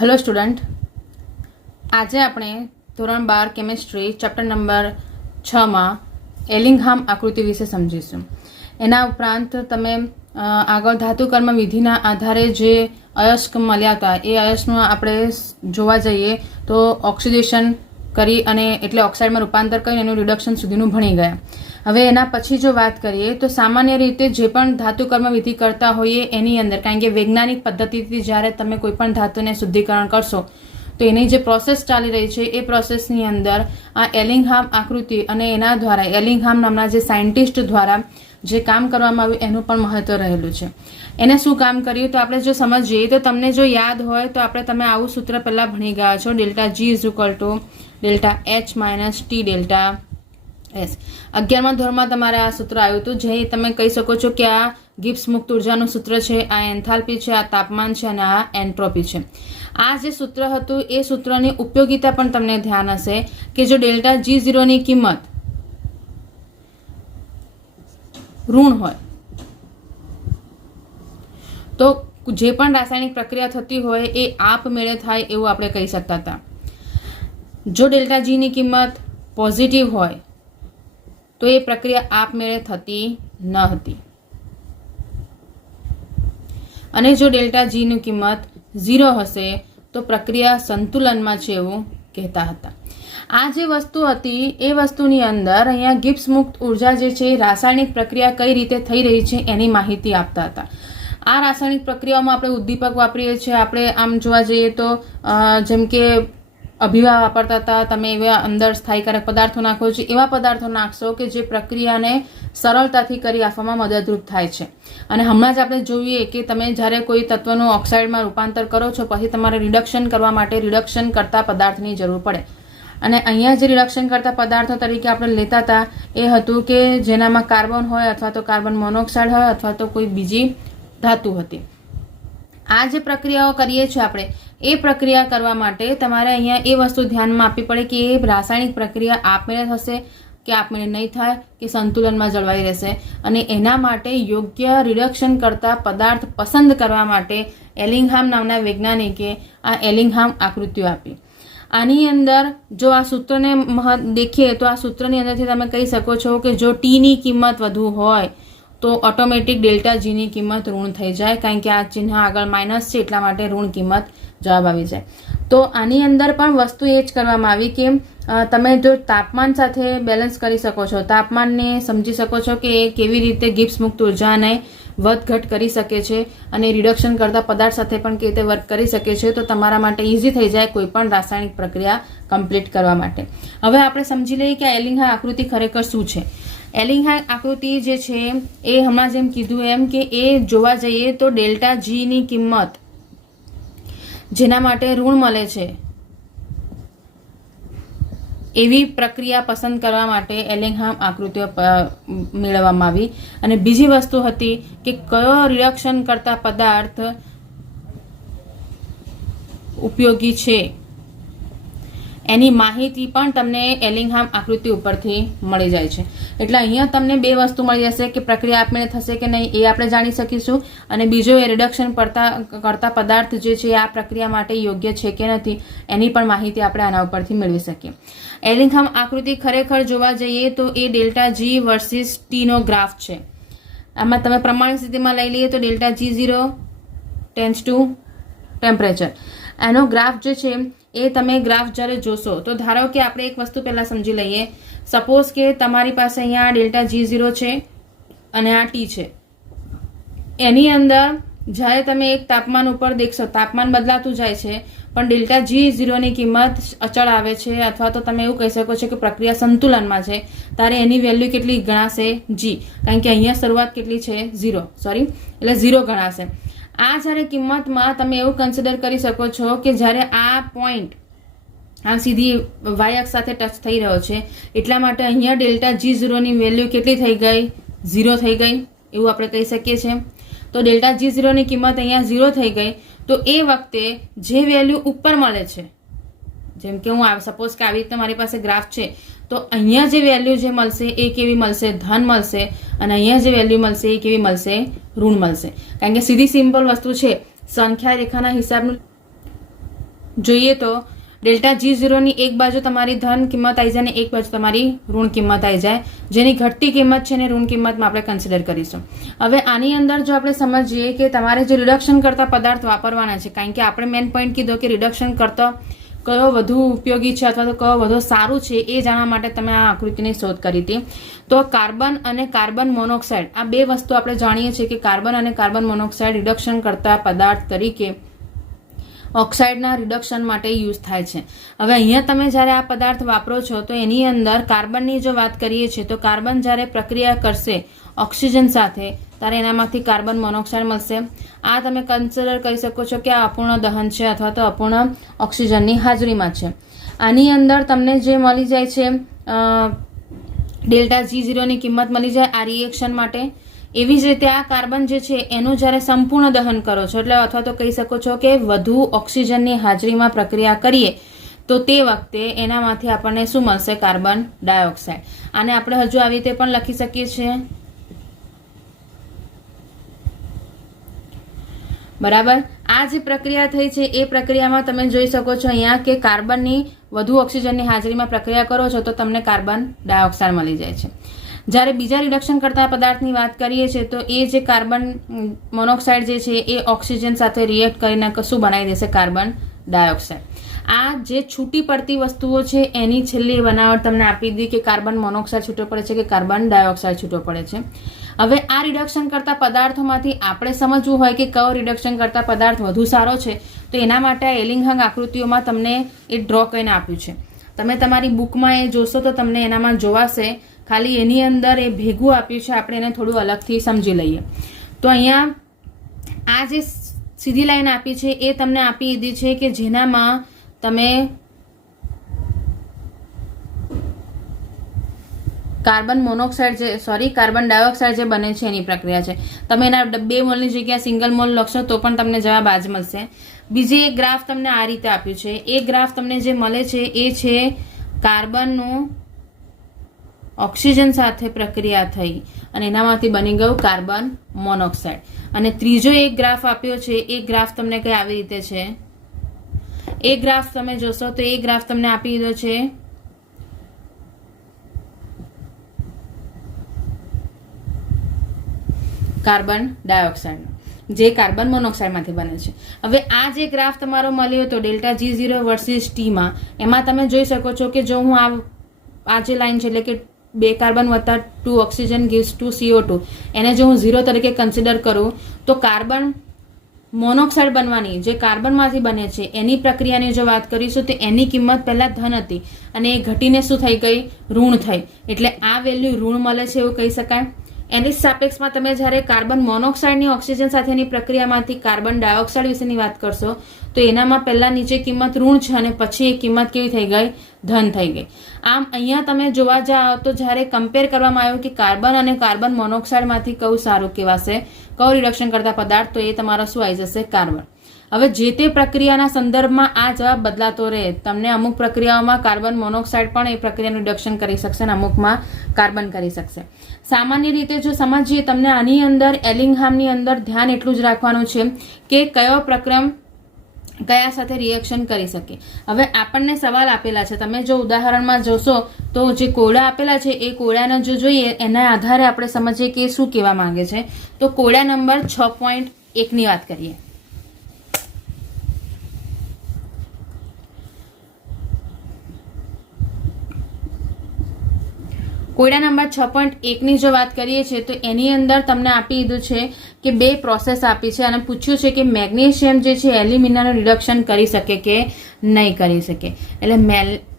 Hello student, આજે આપણે ધોરણ 12 કેમિસ્ટ્રી ચેપ્ટર નંબર 6માં એલિંગહામ આકૃતિ વિશે સમજીશું. એના ઉપરાંત તમે આગળ ધાતુકર્મ વિધિના આધારે જે અયસ્ક મળ્યા હતા એ અયસ્કનું આપણે જોવા જઈએ તો ઓક્સિડેશન કરી અને એટલે ઓક્સાઇડમાં રૂપાંતર કરીને એનું રિડક્શન સુધીનું ભણી ગયા. હવે એના પછી જો વાત કરીએ તો સામાન્ય રીતે જે પણ ધાતુકર્મ વિધિ કરતા હોઈએ એની અંદર, કારણ કે વૈજ્ઞાનિક પદ્ધતિથી જ્યારે તમે કોઈ પણ ધાતુને શુદ્ધિકરણ કરશો તો એની જે પ્રોસેસ ચાલી રહી છે એ પ્રોસેસની અંદર આ એલિંગહામ આકૃતિ અને એના દ્વારા એલિંગહામ નામના જે સાયન્ટિસ્ટ દ્વારા જે કામ કરવામાં આવ્યું એનું પણ મહત્વ રહેલું છે. એને શું કામ કર્યું તો આપણે જો સમજીએ તો તમને જો યાદ હોય તો તમે આવું સૂત્ર પહેલાં ભણી ગયા છો, delta G = delta H - T delta S. 11મા ધોરણમાં તમારે આ સૂત્ર આવ્યું હતું, જે તમે કહી શકો છો કે આ ગિબ્સ મુક્ત ઉર્જાનું સૂત્ર છે, આ એન્થાલ્પી છે, આ તાપમાન છે અને આ એન્ટ્રોપી છે. આ જે સૂત્ર હતું એ સૂત્રની ઉપયોગિતા પણ તમને ધ્યાન હશે કે જો ડેલ્ટા G0 ની કિંમત ઋણ હોય તો જે પણ રાસાયણિક પ્રક્રિયા થતી હોય એ આપમેળે થાય એવું આપણે કહી શકતા હતા. જો ડેલ્ટા G ની કિંમત પોઝિટિવ હોય તો એ પ્રક્રિયા આપમેળે થતી ન હતી, અને જો ડેલ્ટા G ની કિંમત 0 હશે તો પ્રક્રિયા સંતુલનમાં છે એવું કહેતા હતા. આ જે વસ્તુ હતી એ વસ્તુની અંદર અહીંયા ગિબ્સ મુક્ત ઉર્જા જે છે રાસાયણિક પ્રક્રિયા કઈ રીતે થઈ રહી છે એની માહિતી આપતા હતા. આ રાસાયણિક પ્રક્રિયાઓમાં આપણે ઉદ્દીપક વાપરીએ છીએ. આપણે આમ જોવા જઈએ તો જેમ કે અભિવા વાપરતા હતા, તમે એવા અંદર સ્થાયીકારક પદાર્થો નાખો છો, એવા પદાર્થો નાખશો કે જે પ્રક્રિયાને સરળતાથી કરી આપવામાં મદદરૂપ થાય છે. અને હમણાં જ આપણે જોઈએ કે તમે જ્યારે કોઈ તત્વનું ઓક્સાઇડમાં રૂપાંતર કરો છો પછી તમારે રિડક્શન કરવા માટે રિડક્શન કરતા પદાર્થની જરૂર પડે. અને અહીંયા જે રિડક્શન કરતા પદાર્થો તરીકે આપણે લેતા હતા એ હતું કે જેનામાં કાર્બન હોય અથવા તો કાર્બન મોનોક્સાઇડ હોય અથવા તો કોઈ બીજી ધાતુ હતી. આ જે પ્રક્રિયાઓ કરીએ છીએ આપણે એ પ્રક્રિયા કરવા માટે તમારે અહીંયા એ વસ્તુ ધ્યાનમાં આપવી પડે કે એ રાસાયણિક પ્રક્રિયા આપમેળે થશે કે આપમેળે નહીં થાય કે સંતુલનમાં જળવાઈ રહેશે. અને એના માટે યોગ્ય રિડક્શન કરતા પદાર્થ પસંદ કરવા માટે એલિંગહામ નામના વૈજ્ઞાનિકે આ એલિંગહામ આકૃતિઓ આપી. આની અંદર જો આ સૂત્રને દેખીએ તો આ સૂત્રની અંદરથી તમે કહી શકો છો કે જો T ની કિંમત વધુ હોય તો ઓટોમેટિક ડેલ્ટા G ની કિંમત ઋણ થઈ જાય, કારણ કે આ ચિહ્ન આગળ માઇનસ છે એટલા માટે ઋણ કિંમત જવાબ આવી જાય. તો આની અંદર પણ વસ્તુ એ જ કરવામાં આવી કે તમે જો તાપમાન સાથે બેલેન્સ કરી શકો છો, તાપમાનને સમજી શકો છો કે એ કેવી રીતે ગિબ્સ મુક્ત ઉર્જાને વધઘટ કરી શકે છે અને રિડક્શન કરતા પદાર્થ સાથે પણ કેવી રીતે વર્ક કરી શકે છે, તો તમારા માટે ઇઝી થઈ જાય કોઈ પણ રાસાયણિક પ્રક્રિયા કમ્પ્લીટ કરવા માટે. હવે આપણે સમજી લઈએ કે આ એલિંગહામ આકૃતિ ખરેખર શું છે. એલિંગહામ આકૃતિ જે છે એ હમણાં જેમ કીધું એમ કે એ જોવા જઈએ તો ડેલ્ટા G ની કિંમત જેના માટે ઋણ મળે છે એવી પ્રક્રિયા પસંદ કરવા માટે એલિંગહામ આકૃતિઓ મેળવવામાં આવી. અને બીજી વસ્તુ હતી કે કયો રિડક્શન કરતા પદાર્થ ઉપયોગી છે એની માહિતી પણ તમને એલિંગહામ આકૃતિ ઉપરથી મળી જાય છે. એટલે અહીંયા તમને બે વસ્તુ મળી જશે કે પ્રક્રિયા આપમેળે થશે કે નહીં એ આપણે જાણી શકીશું, અને બીજો એ રિડક્શન કરતા પદાર્થ જે છે આ પ્રક્રિયા માટે યોગ્ય છે કે નથી એની પણ માહિતી આપણે આના ઉપરથી મેળવી શકીએ. એલિંગહામ આકૃતિ ખરેખર જોવા જઈએ તો એ ડેલ્ટા G વર્સિસ T નો ગ્રાફ છે. આમાં તમે પ્રમાણ સ્થિતિમાં લઈ લઈએ તો delta G0 tends to temperature. એનો ગ્રાફ જે છે એ તમે ગ્રાફ જ્યારે જોશો તો ધારો કે આપણે એક વસ્તુ પહેલાં સમજી લઈએ. સપોઝ કે તમારી પાસે અહીંયા ડેલ્ટા G0 છે અને આ T છે. એની અંદર જ્યારે તમે એક તાપમાન ઉપર દેખશો, તાપમાન બદલાતું જાય છે પણ ડેલ્ટા G0 ની કિંમત અચળ આવે છે, અથવા તો તમે એવું કહી શકો છો કે પ્રક્રિયા સંતુલનમાં છે, ત્યારે એની વેલ્યુ કેટલી ગણાશે? G, કારણ કે અહીંયા શરૂઆત કેટલી છે? 0, એટલે 0 ગણાશે. આ જ્યારે કિંમતમાં તમે એવું કન્સિડર કરી શકો છો કે જ્યારે આ પોઈન્ટ આ સીધી y અક્ષ સાથે ટચ થઈ રહ્યો છે એટલા માટે અહીંયા ડેલ્ટા G0 ની વેલ્યુ કેટલી થઈ ગઈ? 0 થઈ ગઈ એવું આપણે કહી શકીએ છીએ. તો ડેલ્ટા G0 ની કિંમત અહીંયા 0 થઈ ગઈ. તો એ વખતે જે વેલ્યુ ઉપર મળે છે, જેમ કે હું સપોઝ કે આવી રીતે મારી પાસે ગ્રાફ છે તો અહીંયા જે વેલ્યુ જે મળશે એ કેવી મળશે? ધન મળશે. અને અહીંયા જે વેલ્યુ મળશે એ કેવી મળશે? ઋણ મળશે. કારણ કે સીધી સિમ્પલ વસ્તુ છે, સંખ્યા રેખાના હિસાબનું જોઈએ તો ડેલ્ટા G0ની એક બાજુ તમારી ધન કિંમત આવી જાય અને એક બાજુ તમારી ઋણ કિંમત આવી જાય, જેની ઘટતી કિંમત છે ને ઋણ કિંમતમાં આપણે કન્સિડર કરીશું. હવે આની અંદર જો આપણે સમજીએ કે તમારે જે રિડક્શન કરતા પદાર્થ વાપરવાના છે, કારણ કે આપણે મેઇન પોઈન્ટ કીધો કે રિડક્શન કરતા કયો વધુ ઉપયોગી છે અથવા તો કયો વધુ સારું છે એ જાણવા માટે તમે આ આકૃતિની શોધ કરી હતી. તો કાર્બન અને કાર્બન મોનોક્સાઇડ આ બે વસ્તુ આપણે જાણીએ છીએ કે કાર્બન અને કાર્બન મોનોક્સાઇડ રિડક્શન કરતા પદાર્થ તરીકે ઓક્સાઇડના રિડક્શન માટે યુઝ થાય છે. હવે અહીંયા તમે જ્યારે આ પદાર્થ વાપરો છો તો એની અંદર કાર્બનની જો વાત કરીએ છીએ તો કાર્બન જ્યારે પ્રક્રિયા કરશે ઓક્સિજન સાથે ત્યારે એનામાંથી કાર્બન મોનોક્સાઇડ મળશે. આ તમે કન્સિડર કરી શકો છો કે આ અપૂર્ણ દહન છે અથવા તો અપૂર્ણ ઓક્સિજનની હાજરીમાં છે. આની અંદર તમને જે મળી જાય છે ડેલ્ટા G0ની કિંમત મળી જાય આ રિએક્શન માટે. એવી જ રીતે આ કાર્બન જે છે એનું જ્યારે સંપૂર્ણ દહન કરો છો એટલે અથવા તો કહી શકો છો કે વધુ ઓક્સિજનની હાજરીમાં પ્રક્રિયા કરીએ તો તે વખતે એનામાંથી આપણને શું મળશે? Carbon dioxide. આને આપણે હજુ આવી રીતે પણ લખી શકીએ છીએ, બરાબર. આ જે પ્રક્રિયા થઈ છે એ પ્રક્રિયામાં તમે જોઈ શકો છો અહીંયા કે કાર્બનની વધુ ઓક્સિજનની હાજરીમાં પ્રક્રિયા કરો છો તો તમને કાર્બન ડાયોક્સાઇડ મળી જાય છે. જ્યારે બીજા રિડક્શન કરતા પદાર્થની વાત કરીએ છીએ તો એ જે કાર્બન મોનોક્સાઇડ જે છે એ ઓક્સિજન સાથે રિએક્ટ કરીને કશું બનાવી દેશે? Carbon dioxide. આ જે છૂટી પડતી વસ્તુઓ છે એની છેલ્લી બનાવટ તમને આપી દીધી કે કાર્બન મોનોક્સાઇડ છૂટો પડે છે કે કાર્બન ડાયોક્સાઇડ છૂટો પડે છે. હવે આ રિડક્શન કરતા પદાર્થોમાંથી આપણે સમજવું હોય કે કયો રિડક્શન કરતા પદાર્થ વધુ સારો છે તો એના માટે આ એલિંગહાંગ આકૃતિઓમાં તમને એ ડ્રો કરીને આપ્યું છે. તમે તમારી બુકમાં એ જોશો તો તમને એનામાં જોવાશે. ખાલી એની અંદર એ ભેગું આપ્યું છે, આપણે એને થોડું અલગથી સમજી લઈએ. તો અહીંયા આ જે સીધી લાઈન આપી છે એ તમને આપી દીધી છે કે જેનામાં તમે કાર્બન મોનોક્સાઇડ કાર્બન ડાયોક્સાઇડ જે બને છે એની પ્રક્રિયા છે. તમે એના 2 મોલની જગ્યાએ સિંગલ મોલ લખશો તો પણ તમને જવાબ આ જ મળશે. બીજી એક ગ્રાફ તમને આ રીતે આપ્યું છે. એ ગ્રાફ તમને જે મળે છે એ છે કાર્બનનું ઓક્સિજન સાથે પ્રક્રિયા થઈ અને એનામાંથી બની ગયું કાર્બન મોનોક્સાઇડ. અને ત્રીજો એક ગ્રાફ આપ્યો છે એ ગ્રાફ તમને કઈ આવી રીતે છે. એ ગ્રાફ તમે જોશો તો એ ગ્રાફ તમને આપી દીધો છે કાર્બન ડાયોક્સાઇડ જે કાર્બન મોનોક્સાઇડમાંથી બને છે. હવે આ જે ગ્રાફ તમારો મળ્યો હતો ડેલ્ટા G0 વર્સિસ Tમાં, એમાં તમે જોઈ શકો છો કે જો હું આ જે લાઈન છે એટલે કે 2 કાર્બન વત્તા 2 ઓક્સિજન gives 2 CO2 એને જો હું 0 તરીકે કન્સિડર કરું તો કાર્બન મોનોક્સાઇડ બનવાની જે કાર્બનમાંથી બને છે એની પ્રક્રિયાની જો વાત કરીશું તો એની કિંમત પહેલા ધન હતી અને એ ઘટીને શું થઈ ગઈ? ઋણ થઈ. એટલે આ વેલ્યુ ઋણ મળે છે એવું કહી શકાય. એની સાપેક્ષમાં તમે જ્યારે કાર્બન મોનોક્સાઇડની ઓક્સિજન સાથેની પ્રક્રિયામાંથી કાર્બન ડાયોક્સાઇડ વિશેની વાત કરશો તો એનામાં પહેલા નીચે કિંમત ઋણ છે અને પછી એ કિંમત કેવી થઈ ગઈ? ધન થઈ ગઈ. આમ અહીંયા તમે જોવા જાઓ તો જ્યારે કમ્પેર કરવામાં આવ્યું કે કાર્બન અને કાર્બન મોનોક્સાઇડમાંથી કયું સારું કહેવાશે, કયું રિડક્શન કરતા પદાર્થ, તો એ તમારો શું આવી જશે? કાર્બન. હવે જે તે પ્રક્રિયાના સંદર્ભમાં આ જવાબ બદલાતો રહે. તમને અમુક પ્રક્રિયાઓમાં કાર્બન મોનોક્સાઇડ પણ એ પ્રક્રિયાનું રિડક્શન કરી શકશે અને અમુકમાં કાર્બન કરી શકશે. સામાન્ય રીતે જો સમજીએ તમને આની અંદર એલિંગહામની અંદર ધ્યાન એટલું જ રાખવાનું છે કે કયો પ્રક્રમ કયા સાથે રિએક્શન કરી શકે. હવે આપણને સવાલ આપેલા છે, તમે જો ઉદાહરણમાં જોશો તો જે કોયડા આપેલા છે એ કોયડાને જો જોઈએ એના આધારે આપણે સમજીએ કે શું કહેવા માંગે છે. તો કોયડા નંબર 6.1ની વાત કરીએ. કોયડા નંબર 6.1ની જો વાત કરીએ છીએ તો એની અંદર તમને આપી દીધું છે કે 2 પ્રોસેસ આપી છે અને પૂછ્યું છે કે મેગ્નેશિયમ જે છે એલ્યુમિનાનું રિડક્શન કરી શકે કે નહીં કરી શકે. એટલે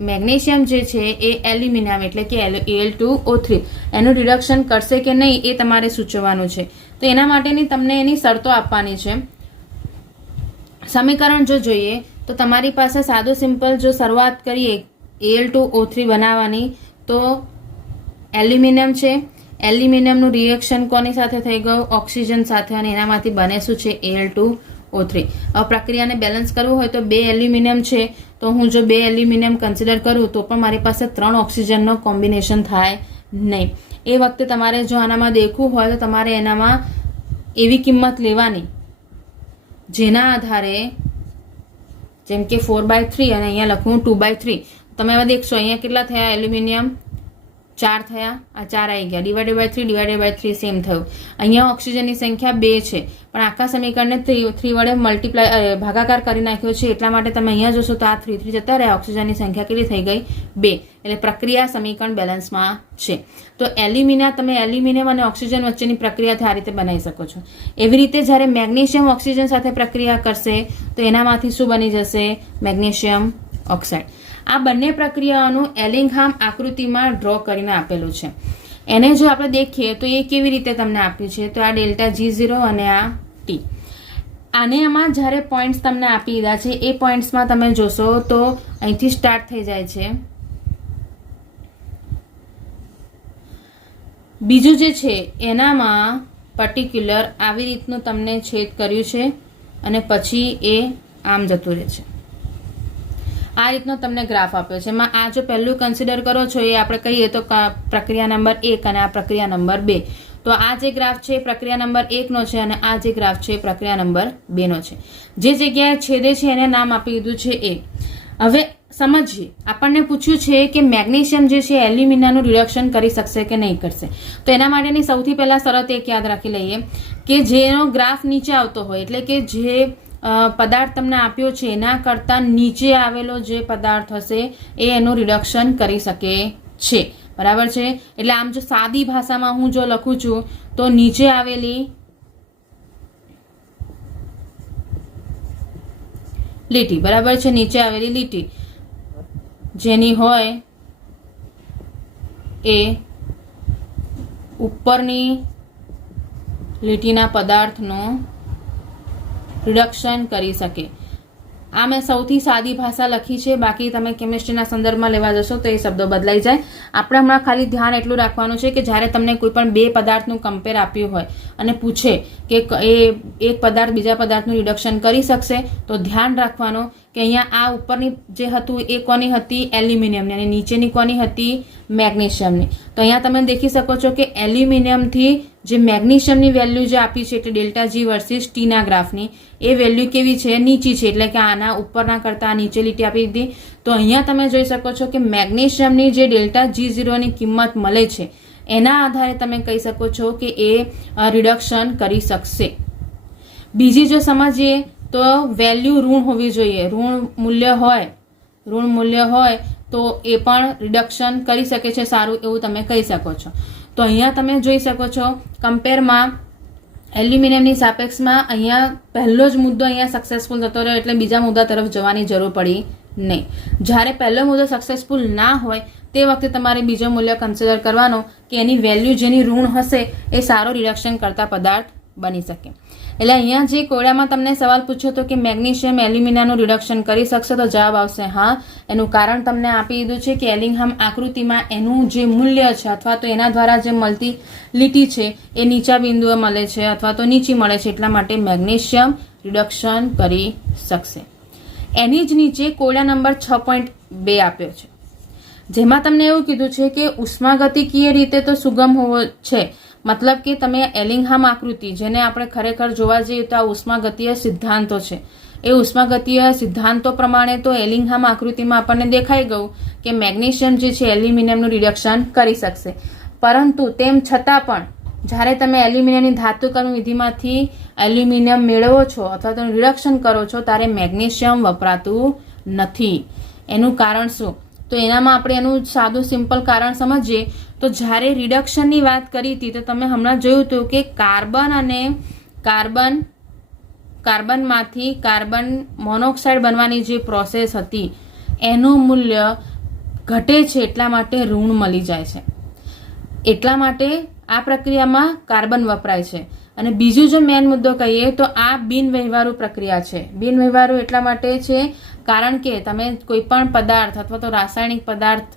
મેગ્નેશિયમ જે છે એ એલ્યુમિનિયમ એટલે કે Al2O3 એનું રિડક્શન કરશે કે નહીં એ તમારે સૂચવવાનું છે. તો એના માટેની તમને એની શરતો આપવાની છે. સમીકરણ જો જોઈએ તો તમારી પાસે સાદું સિમ્પલ જો શરૂઆત કરીએ Al2O3 બનાવવાની તો એલ્યુમિનિયમ છે, એલ્યુમિનિયમનું રિએક્શન કોની સાથે થઈ ગયું? ઓક્સિજન સાથે, અને એનામાંથી બને શું છે? Al2O3. હવે પ્રક્રિયાને બેલેન્સ કરવું હોય તો 2 એલ્યુમિનિયમ છે તો હું જો 2 એલ્યુમિનિયમ કન્સિડર કરું તો પણ મારી પાસે 3 ઓક્સિજનનો કોમ્બિનેશન થાય નહીં. એ વખતે તમારે જો આનામાં દેખવું હોય તો તમારે એનામાં એવી કિંમત લેવાની જેના આધારે જેમ કે 4/3 અને અહીંયા લખું 2/3, તમે હવે દેખશો અહીંયા કેટલા થયા એલ્યુમિનિયમ 4 થયા, આ 4 આવી ગયા, /3 સેમ થયું. અહીંયા ઓક્સિજનની સંખ્યા 2 છે, પણ આખા સમીકરણને 3 વડે ભાગાકાર કરી નાખ્યો છે, એટલા માટે તમે અહીંયા જોશો તો આ 3 જતા રહ્યા, ઓક્સિજનની સંખ્યા કેટલી થઈ ગઈ 2, એટલે પ્રક્રિયા સમીકરણ બેલેન્સમાં છે. તો તમે એલ્યુમિનિયમ અને ઓક્સિજન વચ્ચેની પ્રક્રિયાથી આ રીતે બનાવી શકો છો. એવી રીતે જ્યારે મેગ્નેશિયમ ઓક્સિજન સાથે પ્રક્રિયા કરશે તો એનામાંથી શું બની જશે? Magnesium oxide. આ બંને પ્રક્રિયાઓનું એલિંગહામ આકૃતિમાં ડ્રો કરીને આપેલું છે. એને જો આપણે દેખીએ તો એ કેવી રીતે તમને આપ્યું છે, તો આ ΔG0 અને આ T. આમાં જ્યારે પોઈન્ટ્સ તમને આપી દીધા છે એ પોઈન્ટ્સમાં તમે જોશો તો અહીંથી સ્ટાર્ટ થઈ જાય છે. બીજું જે છે એનામાં પર્ટિક્યુલર આવી રીતનું તમને છેદ કર્યું છે અને પછી એ આમ જતું રહે છે. આ રીતનો તમને ગ્રાફ આપ્યો છે. એમાં આ જો પહેલું કન્સિડર કરો છો એ આપણે કહીએ તો પ્રક્રિયા નંબર 1 અને આ પ્રક્રિયા નંબર 2. તો આ જે ગ્રાફ છે પ્રક્રિયા નંબર 1 નો છે અને આ જે ગ્રાફ છે પ્રક્રિયા નંબર 2 નો છે. જે જગ્યાએ છેદે છે એને નામ આપી દીધું છે એ. હવે સમજીએ, આપણને પૂછ્યું છે કે મેગ્નેશિયમ જે છે એલ્યુમિનિયમનું રિડક્શન કરી શકશે કે નહીં કરશે. તો એના માટેની સૌથી પહેલા શરત એક યાદ રાખી લઈએ કે જેનો ગ્રાફ નીચે આવતો હોય, એટલે કે જે પદાર્થ તમને આપ્યો છે એના કરતાં નીચે આવેલો જે પદાર્થ હશે એ એનું રિડક્શન કરી શકે છે. બરાબર છે? એટલે આમ જો સાદી ભાષામાં હું જો લખું છું તો નીચે આવેલી લીટી, બરાબર છે, નીચે આવેલી લીટી જેની હોય એ ઉપરની લીટીના પદાર્થનું રિડક્શન કરી શકે. આ મેં સૌથી સાદી ભાષા લખી છે, બાકી તમે કેમિસ્ટ્રીના સંદર્ભમાં લેવા જશો તો એ શબ્દો બદલાઈ જાય. આપણે હમણાં ખાલી ધ્યાન એટલું રાખવાનું છે કે જ્યારે તમને કોઈ પણ બે પદાર્થનું કમ્પેર આપ્યું હોય અને પૂછે કે એ એક પદાર્થ બીજા પદાર્થનું રિડક્શન કરી શકશે તો ધ્યાન રાખવાનું કે અહીંયા આ ઉપરની જે હતું એ કોની હતી? એલ્યુમિનિયમની, અને નીચેની કોની હતી? મેગ્નેશિયમની. તો અહીંયા તમે દેખી શકો છો કે એલ્યુમિનિયમથી જે મેગ્નેશિયમની વેલ્યુ જે આપી છે એટલે ΔG વર્સિસ Tના ગ્રાફની એ વેલ્યુ કેવી છે? નીચી છે, એટલે કે આના ઉપરના કરતાં નીચે લીટી આપી દીધી. તો અહીંયા તમે જોઈ શકો છો કે મેગ્નેશિયમની જે ΔG0ની કિંમત મળે છે એના આધારે તમે કહી શકો છો કે એ રિડક્શન કરી શકશે. બીજી જો સમજીએ તો વેલ્યુ ઋણ હોવી જોઈએ. ઋણ મૂલ્ય હોય તો એ પણ રિડક્શન કરી શકે છે સારું એવું તમે કહી શકો છો. તો અહીંયા તમે જોઈ શકો છો કમ્પેરમાં એલ્યુમિનિયમની સાપેક્ષમાં અહીંયા પહેલો જ મુદ્દો અહીંયા સક્સેસફુલ થતો રહ્યો, એટલે બીજા મુદ્દા તરફ જવાની જરૂર પડી નહીં. જ્યારે પહેલો મુદ્દો સક્સેસફુલ ના હોય તે વખતે તમારે બીજો મૂલ્ય કન્સિડર કરવાનો કે એની વેલ્યુ જેની ઋણ હશે એ સારો રિડક્શન કરતા પદાર્થ બની શકે. એટલે અહીંયા જે કોયડામાં તમને સવાલ પૂછ્યો હતો કે મેગ્નેશિયમ એલ્યુમિનિયમનું રિડક્શન કરી શકશે, તો જવાબ આવશે હા. એનું કારણ તમને આપી દીધું છે કે એલિંગહામ આકૃતિમાં એનું જે મૂલ્ય છે અથવા તો એના દ્વારા જે મળતી લીટી છે એ નીચા બિંદુએ મળે છે અથવા તો નીચી મળે છે, એટલા માટે મેગ્નેશિયમ રિડક્શન કરી શકશે. એની જ નીચે કોયડા નંબર 6.2 આપ્યો છે, જેમાં તમને એવું કીધું છે કે ઉષ્માગતિકીય રીતે તો સુગમ હોવો છે. મતલબ કે તમે એલિંગહામ આકૃતિ, જેને આપણે ખરેખર જોવા જઈએ તો આ ઉષ્માગતીય સિદ્ધાંતો છે, એ ઉષ્માગતીય સિદ્ધાંતો પ્રમાણે તો એલિંગહામ આકૃતિમાં આપણને દેખાઈ ગયું કે મેગ્નેશિયમ જે છે એલ્યુમિનિયમનું રિડક્શન કરી શકશે. પરંતુ તેમ છતાં પણ જ્યારે તમે એલ્યુમિનિયમની ધાતુકર્મ વિધિમાંથી એલ્યુમિનિયમ મેળવો છો અથવા તો રિડક્શન કરો છો ત્યારે મેગ્નેશિયમ વપરાતું નથી. એનું કારણ શું? તો એનામાં આપણે એનું સાદું સિમ્પલ કારણ સમજીએ તો જ્યારે રિડક્શનની વાત કરી હતી તો તમે હમણાં જોયું હતું કે કાર્બનમાંથી કાર્બન મોનોક્સાઇડ બનવાની જે પ્રોસેસ હતી એનું મૂલ્ય ઘટે છે, એટલા માટે ઋણ મળી જાય છે. એટલા માટે આ પ્રક્રિયામાં કાર્બન વપરાય છે. અને બીજું જો મેન મુદ્દો કહીએ તો આ બિનવ્યવહારુ પ્રક્રિયા છે. બિનવ્યવહારુ એટલા માટે છે કારણ કે તમે કોઈ પણ પદાર્થ અથવા તો રાસાયણિક પદાર્થ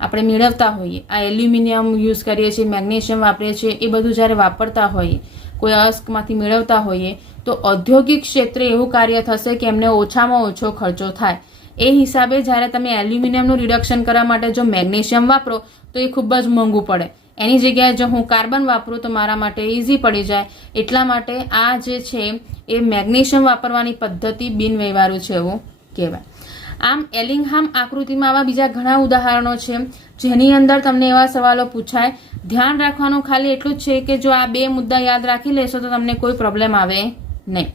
આપણે મેળવતા હોઈએ, આ એલ્યુમિનિયમ યુઝ કરીએ છીએ, મેગ્નેશિયમ વાપરીએ છીએ, એ બધું જ્યારે વાપરતા હોઈએ, કોઈ અયસ્કમાંથી મેળવતા હોઈએ તો ઔદ્યોગિક ક્ષેત્રે એવું કાર્ય થશે કે એમને ઓછામાં ઓછો ખર્ચો થાય. એ હિસાબે જ્યારે તમે એલ્યુમિનિયમનું રિડક્શન કરવા માટે જો મેગ્નેશિયમ વાપરો તો એ ખૂબ જ મોંઘું પડે. એની જગ્યાએ જો હું કાર્બન વાપરું તો મારા માટે ઇઝી પડી જાય. એટલા માટે આ જે છે એ મેગ્નેશિયમ વાપરવાની પદ્ધતિ બિનવ્યવહારુ છે એવું કહેવાય. આમ એલિંગહામ આકૃતિમાં આવા બીજા ઘણા ઉદાહરણો છે જેની અંદર તમને એવા સવાલો પૂછાય. ધ્યાન રાખવાનું ખાલી એટલું જ છે કે જો આ 2 મુદ્દા યાદ રાખી લેશો તો તમને કોઈ પ્રોબ્લેમ આવે નહીં.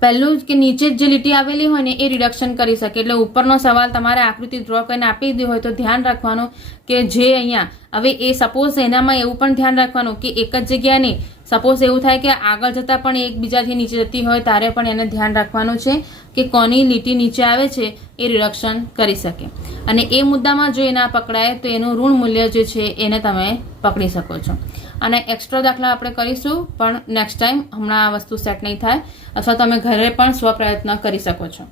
પહેલું કે નીચે જે લીટી આવેલી હોય ને એ રિડક્શન કરી શકે. એટલે ઉપરનો સવાલ તમારે આકૃતિ ડ્રો કરીને આપી દીધી હોય તો ધ્યાન રાખવાનું કે જે અહીંયા હવે એ સપોઝ એનામાં એવું પણ ધ્યાન રાખવાનું કે એક જ જગ્યા નહીં, સપોઝ એવું થાય કે આગળ જતાં પણ એકબીજાથી નીચે જતી હોય ત્યારે પણ એને ધ્યાન રાખવાનું છે કે કોની લીટી નીચે આવે છે એ રિડક્શન કરી શકે. અને એ મુદ્દામાં જો એ ના પકડાય તો એનું ઋણ મૂલ્ય જે છે એને તમે પકડી શકો છો. અને એક્સ્ટ્રા દાખલા આપણે કરીશું પણ નેક્સ્ટ ટાઈમ, હમણાં આ વસ્તુ સેટ નહીં થાય, અથવા તમે ઘરે પણ સ્વપ્રયત્ન કરી શકો છો.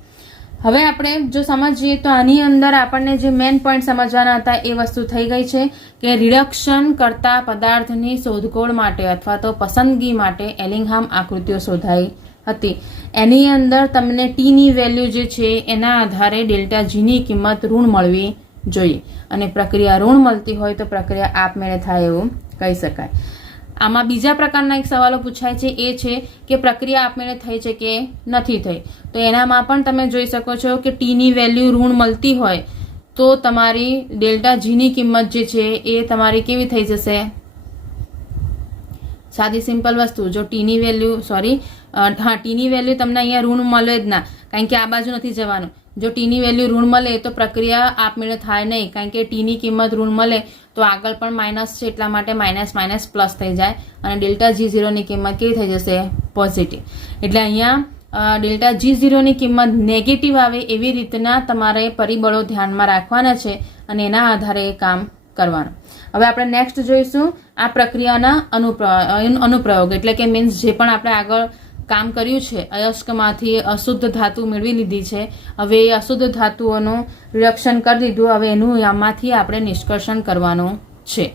હવે આપણે જો સમજીએ તો આની અંદર આપણને જે મેઇન પોઈન્ટ સમજવાના હતા એ વસ્તુ થઈ ગઈ છે કે રિડક્શન કરતા પદાર્થની શોધખોળ માટે અથવા તો પસંદગી માટે એલિંગહામ આકૃતિઓ શોધાઈ હતી. એની અંદર તમને ટીની વેલ્યુ જે છે એના આધારે ડેલ્ટા જીની કિંમત ઋણ મળવી જોઈએ. અને પ્રક્રિયા ઋણ મળતી હોય તો પ્રક્રિયા આપમેળે થાય એવું કહી શકાય. આમાં બીજા પ્રકારના એક સવાલો પૂછાય છે એ છે કે પ્રક્રિયા આપમેળે થઈ છે કે નથી થઈ. તો એનામાં પણ તમે જોઈ શકો છો કે ટીની વેલ્યુ ઋણ મળતી હોય તો તમારી ડેલ્ટા જીની કિંમત જે છે એ તમારી કેવી થઈ જશે? સાદી સિમ્પલ વસ્તુ. જો ટીની વેલ્યુ ટીની વેલ્યુ તમને અહીંયા ઋણ મળે જ ના, કારણ કે આ બાજુ નથી જવાનું. જો ટીની વેલ્યુ ઋણ મળે તો પ્રક્રિયા આપમેળે થાય નહીં, કારણ કે ટીની કિંમત ઋણ મળે તો આગળ પણ માઇનસ છે એટલા માટે માઇનસ માઇનસ પ્લસ થઈ જાય અને ડેલ્ટા G0ની કિંમત કેવી થઈ જશે? પોઝિટિવ. એટલે અહીંયા ડેલ્ટા G0ની કિંમત નેગેટિવ આવે એવી રીતના તમારે પરિબળો ધ્યાનમાં રાખવાના છે અને એના આધારે એ કામ કરવાનું. હવે આપણે નેક્સ્ટ જોઈશું આ પ્રક્રિયાના અનુપ્રયોગ, એટલે કે મીન્સ જે પણ આપણે આગળ કામ કર્યું છે, અયસ્કમાંથી અશુદ્ધ ધાતુ મેળવી લીધી છે, હવે એ અશુદ્ધ ધાતુઓનું રિડક્શન કરી દીધું, હવે એનું આમાંથી આપણે નિષ્કર્ષણ કરવાનું છે.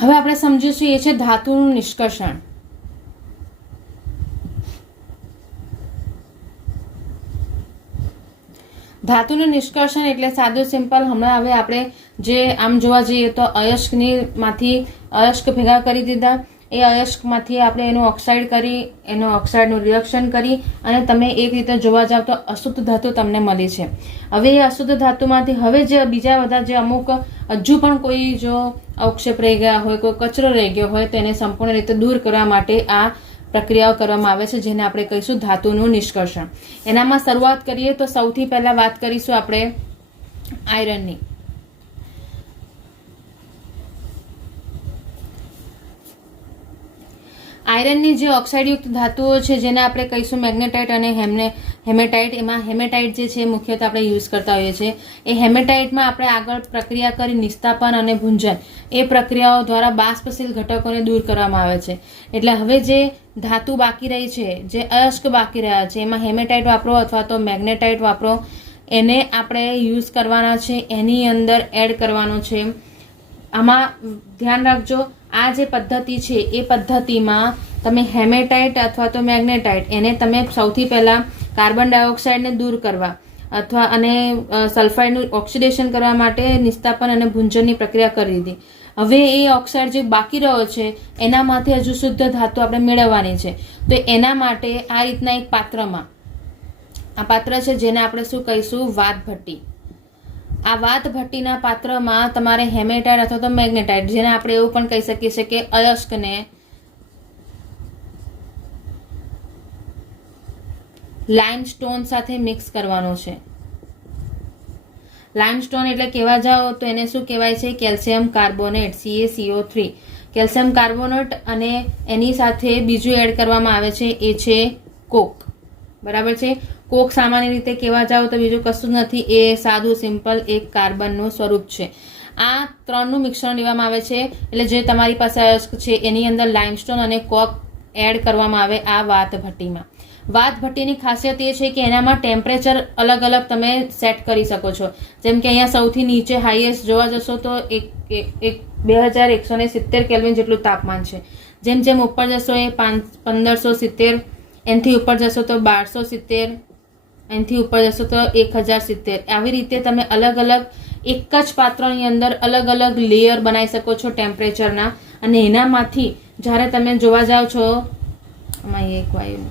હવે આપણે સમજીશું એ છે ધાતુનું નિષ્કર્ષણ. ધાતુનું નિષ્કર્ષણ એટલે સાદું સિમ્પલ. હમણાં હવે આપણે જે આમ જોવા જઈએ તો માંથી અયસ્ક ભેગા કરી દીધા, એ અયસ્કમાંથી આપણે એનું ઓક્સાઇડ કરી, એનું ઓક્સાઇડનું રિડક્શન કરી અને તમે એક રીતે જોવા જાવ તો અશુદ્ધ ધાતુ તમને મળી છે. હવે એ અશુદ્ધ ધાતુમાંથી હવે જે બીજા બધા જે અમુક હજુ પણ કોઈ જો અવક્ષેપ રહી ગયા હોય, કોઈ કચરો રહી ગયો હોય તો એને સંપૂર્ણ રીતે દૂર કરવા માટે આ પ્રક્રિયાઓ કરવામાં આવે છે જેને આપણે કહીશું ધાતુનું નિષ્કર્ષણ. એનામાં શરૂઆત કરીએ તો સૌથી પહેલા વાત કરીશું આપણે આયરનની. આયરનની જે ઓક્સાઇડયુક્ત ધાતુઓ છે જેને આપણે કહીશું મેગ્નેટાઇટ અને હેમેટાઇટ. એમાં હેમેટાઇટ જે છે મુખ્યત્વે આપણે યુઝ કરતા હોઈએ છીએ. એ હેમેટાઇટમાં આપણે આગળ પ્રક્રિયા કરી નિસ્તાપન અને ભૂંજન એ પ્રક્રિયાઓ દ્વારા બાષ્પશીલ ઘટકોને દૂર કરવામાં આવે છે. એટલે હવે જે ધાતુ બાકી રહી છે, જે અયસ્ક બાકી રહ્યા છે, એમાં હેમેટાઇટ વાપરો અથવા તો મેગ્નેટાઇટ વાપરો, એને આપણે યુઝ કરવાના છે, એની અંદર એડ કરવાનો છે. આમાં ધ્યાન રાખજો, આ જે પદ્ધતિ છે એ પદ્ધતિમાં તમે હેમેટાઇટ અથવા તો મેગ્નેટાઇટ એને તમે સૌથી પહેલાં કાર્બન ડાયોક્સાઇડને દૂર કરવા અથવા અને સલ્ફાઇડનું ઓક્સિડેશન કરવા માટે નિસ્તાપન અને ભૂંજનની પ્રક્રિયા કરી દીધી. હવે એ ઓક્સાઇડ જે બાકી રહ્યો છે એનામાંથી હજુ શુદ્ધ ધાતુ આપણે મેળવવાની છે. તો એના માટે આ રીતના એક પાત્રમાં, આ પાત્ર છે જેને આપણે શું કહીશું? વાત ભટ્ટી. આ વાત ભટ્ટીના પાત્રમાં તમારે હેમેટાઇટ અથવા તો મેગ્નેટાઇટ, જેને આપણે એવું પણ કહી શકીએ છીએ કે અયસ્કને લાઇમસ્ટોન સાથે મિક્સ કરવાનો છે. લાઇમસ્ટોન એટલે કહેવા જાઓ તો એને શું કહેવાય છે? Calcium carbonate, CaCO3. Calcium carbonate અને એની સાથે બીજું એડ કરવામાં આવે છે એ છે કોક. બરાબર છે? કોક સામાન્ય રીતે કહેવા જાઓ તો બીજું કશું નથી, એ સાદું સિમ્પલ એક કાર્બનનું સ્વરૂપ છે. આ ત્રણનું મિશ્રણ લેવામાં આવે છે. એટલે જે તમારી પાસે અયસ્ક છે એની અંદર લાઇમસ્ટોન અને કોક એડ કરવામાં આવે આ વાત ભટ્ટીમાં. વાત ભટ્ટીની ખાસિયત એ છે કે એનામાં ટેમ્પરેચર અલગ અલગ તમે સેટ કરી શકો છો. જેમ કે અહીંયા સૌથી નીચે હાઈએસ્ટ જોવા જશો તો 2170 કેલ્વિન જેટલું તાપમાન છે. જેમ જેમ ઉપર જશો એ 1570, એનાથી ઉપર જશો તો 1270, એનાથી ઉપર જશો તો 1070. આવી રીતે તમે અલગ અલગ એક જ પાત્રની અંદર અલગ અલગ લેયર બનાવી શકો છો ટેમ્પરેચરના. અને એનામાંથી જ્યારે તમે જોવા જાઓ છો, આમાં એક વાયુ,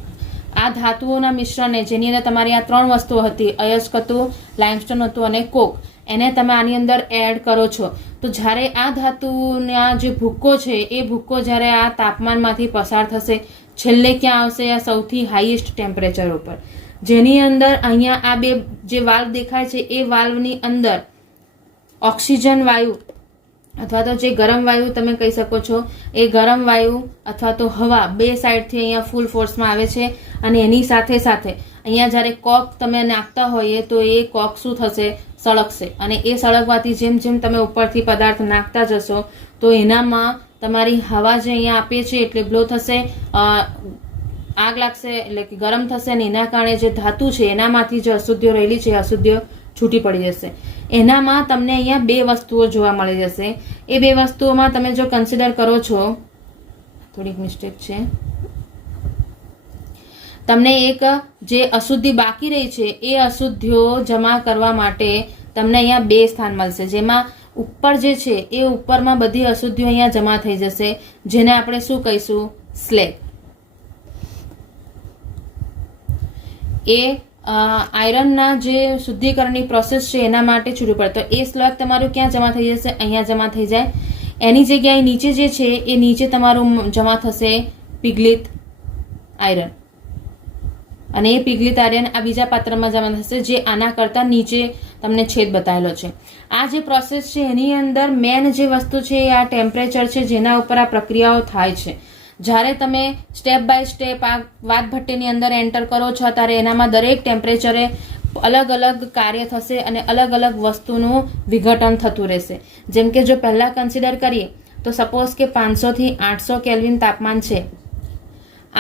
આ ધાતુઓના મિશ્રણને, જેની અંદર તમારી આ 3 વસ્તુઓ હતી, અયસ્ક હતું, લાઇમસ્ટોન હતું અને કોક, એને તમે આની અંદર એડ કરો છો તો જ્યારે આ ધાતુના જે ભૂક્કો છે એ ભૂક્કો જ્યારે આ તાપમાનમાંથી પસાર થશે, છેલ્લે ક્યાં આવશે? આ સૌથી હાઈએસ્ટ ટેમ્પરેચર ઉપર, જેની અંદર અહીંયા આ બે જે વાલ્વ દેખાય છે એ વાલ્વની અંદર ઓક્સિજન વાયુ અથવા તો જે ગરમ વાયુ તમે કહી શકો છો, એ ગરમ વાયુ અથવા તો હવા બે સાઈડથી અહીંયા ફૂલ ફોર્સમાં આવે છે અને એની સાથે સાથે અહીંયા જ્યારે કોક તમે નાખતા હોઈએ તો એ કોક શું થશે? સળગશે અને એ સળગવાથી જેમ જેમ તમે ઉપરથી પદાર્થ નાખતા જશો તો એનામાં તમારી હવા જે અહીંયા આપીએ છીએ એટલે બ્લો થશે, આગ લાગશે એટલે કે ગરમ થશે અને એના કારણે જે ધાતુ છે એનામાંથી જે અશુદ્ધિઓ રહેલી છે એ અશુદ્ધિઓ છૂટી પડી જશે. એનામાં તમને અહીંયા 2 વસ્તુઓ જોવા મળી જશે. એ 2 વસ્તુઓમાં તમે જો કન્સિડર કરો છો, થોડીક મિસ્ટેક છે, તમને એક જે અશુદ્ધિ બાકી રહી છે એ અશુદ્ધિઓ જમા કરવા માટે તમને અહીંયા 2 સ્થાન મળશે, જેમાં ઉપર જે છે એ ઉપરમાં બધી અશુદ્ધિઓ અહીંયા જમા થઈ જશે, જેને આપણે શું કહીશું? સ્લેગ. એ આયરનના જે શુદ્ધિકરણની પ્રોસેસ છે એના માટે છૂટું પડે તો એ સ્લેગ તમારું ક્યાં જમા થઈ જશે? અહીંયા જમા થઈ જાય. એની જગ્યાએ નીચે જે છે એ નીચે તમારું જમા થશે પિગલિત આયરન, અને એ પિગલિત આયરન આ બીજા પાત્રમાં જમા થશે જે આના કરતાં નીચે તમને છેદ બતાવેલો છે. આ જે પ્રોસેસ છે એની અંદર મેન જે વસ્તુ છે એ આ ટેમ્પરેચર છે જેના ઉપર આ પ્રક્રિયાઓ થાય છે. જ્યારે તમે સ્ટેપ બાય સ્ટેપ આ વાત ભટ્ટીની અંદર એન્ટર કરો છો ત્યારે એનામાં દરેક ટેમ્પરેચરે અલગ અલગ કાર્ય થશે અને અલગ અલગ વસ્તુનું વિઘટન થતું રહેશે. જેમ કે જો પહેલાં કન્સિડર કરીએ તો સપોઝ કે 500 થી 800 કેલ્વિન તાપમાન છે.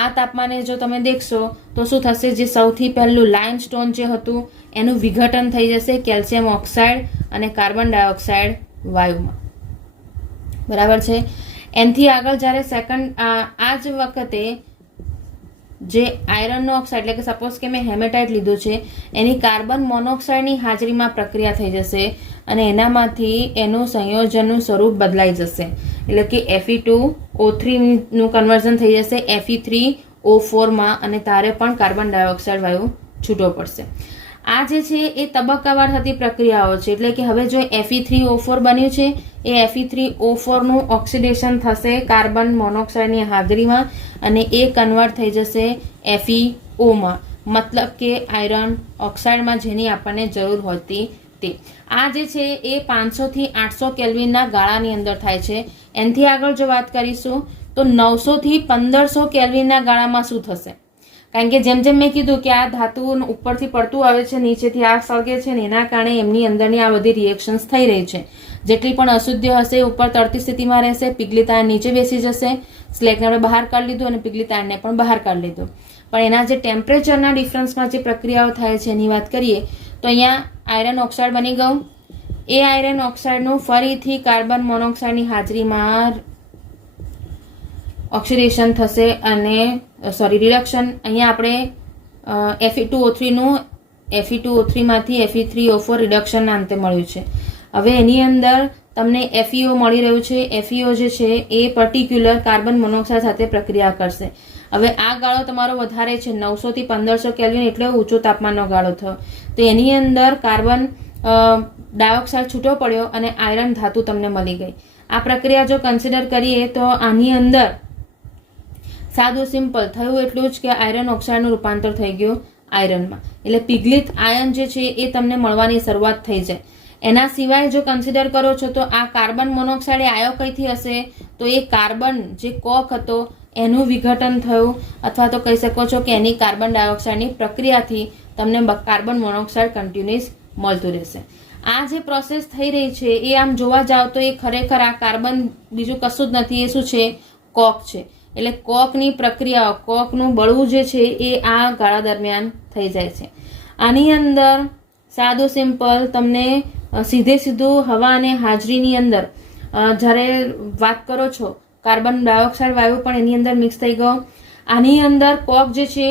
આ તાપમાને જો તમે દેખશો તો શું થશે? જે સૌથી પહેલું લાઇમસ્ટોન જે હતું એનું વિઘટન થઈ જશે કેલ્શિયમ ઓક્સાઇડ અને કાર્બન ડાયોક્સાઇડ વાયુમાં. બરાબર છે. એનાથી આગળ જ્યારે સેકન્ડ આ જ વખતે જે આયરનનો ઓક્સાઇડ એટલે કે સપોઝ કે મેં હેમેટાઇટ લીધું છે એની કાર્બન મોનોક્સાઇડની હાજરીમાં પ્રક્રિયા થઈ જશે અને એનામાંથી એનું સંયોજનનું સ્વરૂપ બદલાઈ જશે, એટલે કે Fe2O3 નું કન્વર્ઝન થઈ જશે Fe3O4 માં અને તારે પણ કાર્બન ડાયોક્સાઇડ વાયુ છૂટો પડશે. આ જે છે એ તબક્કાવાર થતી પ્રક્રિયાઓ છે, એટલે કે હવે જો Fe3O4 બન્યું છે એ Fe3O4 નું ઓક્સિડેશન થશે કાર્બન મોનોક્સાઇડની હાજરીમાં અને એ કન્વર્ટ થઈ જશે FeO માં, મતલબ કે આયરન ઓક્સાઇડમાં જેની આપણને જરૂર હોતી તે. આ જે છે એ 500 થી 800 કેલ્વિનના ગાળાની અંદર થાય છે. એનાથી આગળ જો વાત કરીશું તો 900 થી 1500 કેલ્વિનના ગાળામાં શું થશે? કારણ કે જેમ જેમ મેં કીધું કે આ ધાતુ ઉપરથી પડતું આવે છે, નીચેથી આગ સળગે છે ને એના કારણે એમની અંદરની આ બધી રિએક્શન્સ થઈ રહી છે. જેટલી પણ અશુદ્ધિઓ હશે ઉપર તરતી સ્થિતિમાં રહેશે, પિગલિત આયન નીચે બેસી જશે. સ્લેગને આપણે બહાર કાઢી લીધું અને પિગલિત આયનને પણ બહાર કાઢી લીધું. પણ એના જે ટેમ્પરેચરના ડિફરન્સમાં જે પ્રક્રિયાઓ થાય છે એની વાત કરીએ તો અહીંયા આયરન ઓક્સાઇડ બની ગયું. એ આયરન ઓક્સાઇડનું ફરીથી કાર્બન મોનોક્સાઇડની હાજરીમાં ઓક્સિડેશન થશે અને રિડક્શન. અહીંયા આપણે Fe2O3 નું Fe2O3 માંથી Fe3O4 રિડક્શનના અંતે મળ્યું છે. હવે એની અંદર તમને FeO મળી રહ્યું છે. FeO જે છે એ પર્ટિક્યુલર કાર્બન મોનોક્સાઇડ સાથે પ્રક્રિયા કરશે. હવે આ ગાળો તમારો વધારે છે, 900 થી 1500 કેલ્વિન એટલે ઊંચો તાપમાનનો ગાળો થયો. તો એની અંદર કાર્બન ડાયોક્સાઇડ છૂટો પડ્યો અને આયરન ધાતુ તમને મળી ગઈ. આ પ્રક્રિયા જો કન્સિડર કરીએ તો આની અંદર સાદું સિમ્પલ થયું એટલું જ કે આયરન ઓક્સાઇડનું રૂપાંતર થઈ ગયું આયરનમાં, એટલે પિગલિત આયન જે છે એ તમને મળવાની શરૂઆત થઈ જાય. એના સિવાય જો કન્સિડર કરો છો તો આ કાર્બન મોનોક્સાઇડ આયો કઈથી હશે? તો એ કાર્બન જે કોક હતો એનું વિઘટન થયું અથવા તો કહી શકો છો કે એની કાર્બન ડાયોક્સાઇડની પ્રક્રિયાથી તમને કાર્બન મોનોક્સાઇડ કન્ટિન્યુઅસ મળતું રહેશે. આ જે પ્રોસેસ થઈ રહી છે એ આમ જોવા જાવ તો એ ખરેખર આ કાર્બન બીજું કશું જ નથી, એ શું છે? કોક છે. એટલે કોકની પ્રક્રિયાઓ, કોકનું બળવું જે છે એ આ ગાળા દરમિયાન થઈ જાય છે. આની અંદર સાદું સિમ્પલ તમને સીધું હવા અને હાજરીની અંદર જ્યારે વાત કરો છો કાર્બન ડાયોક્સાઇડ વાયુ પણ એની અંદર મિક્સ થઈ ગયો. આની અંદર કોક જે છે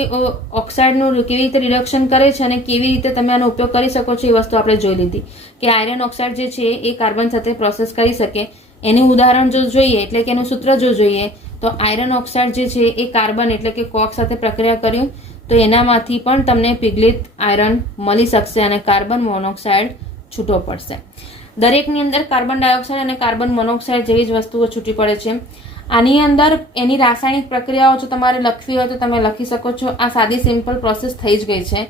ઓક્સાઇડનું કેવી રીતે રિડક્શન કરે છે અને કેવી રીતે તમે આનો ઉપયોગ કરી શકો છો એ વસ્તુ આપણે જોઈ લીધી કે આયરન ઓક્સાઇડ જે છે એ કાર્બન સાથે પ્રોસેસ કરી શકે. એનું ઉદાહરણ જો જોઈએ એટલે કે એનું સૂત્ર જો જોઈએ તો આયરન ઓક્સાઇડ જે છે એ કાર્બન એટલે કે કોક સાથે પ્રક્રિયા કર્યું તો એનામાંથી પણ તમને પિગલિત આયરન મળી શકશે અને કાર્બન મોનોક્સાઇડ છૂટો પડશે. દરેકની અંદર કાર્બન ડાયોક્સાઇડ અને કાર્બન મોનોક્સાઇડ જેવી જ વસ્તુઓ છૂટી પડે છે. આની અંદર એની રાસાયણિક પ્રક્રિયાઓ જો તમારે લખવી હોય તો તમે લખી શકો છો. આ સાદી સિમ્પલ પ્રોસેસ થઈ જ ગઈ છે,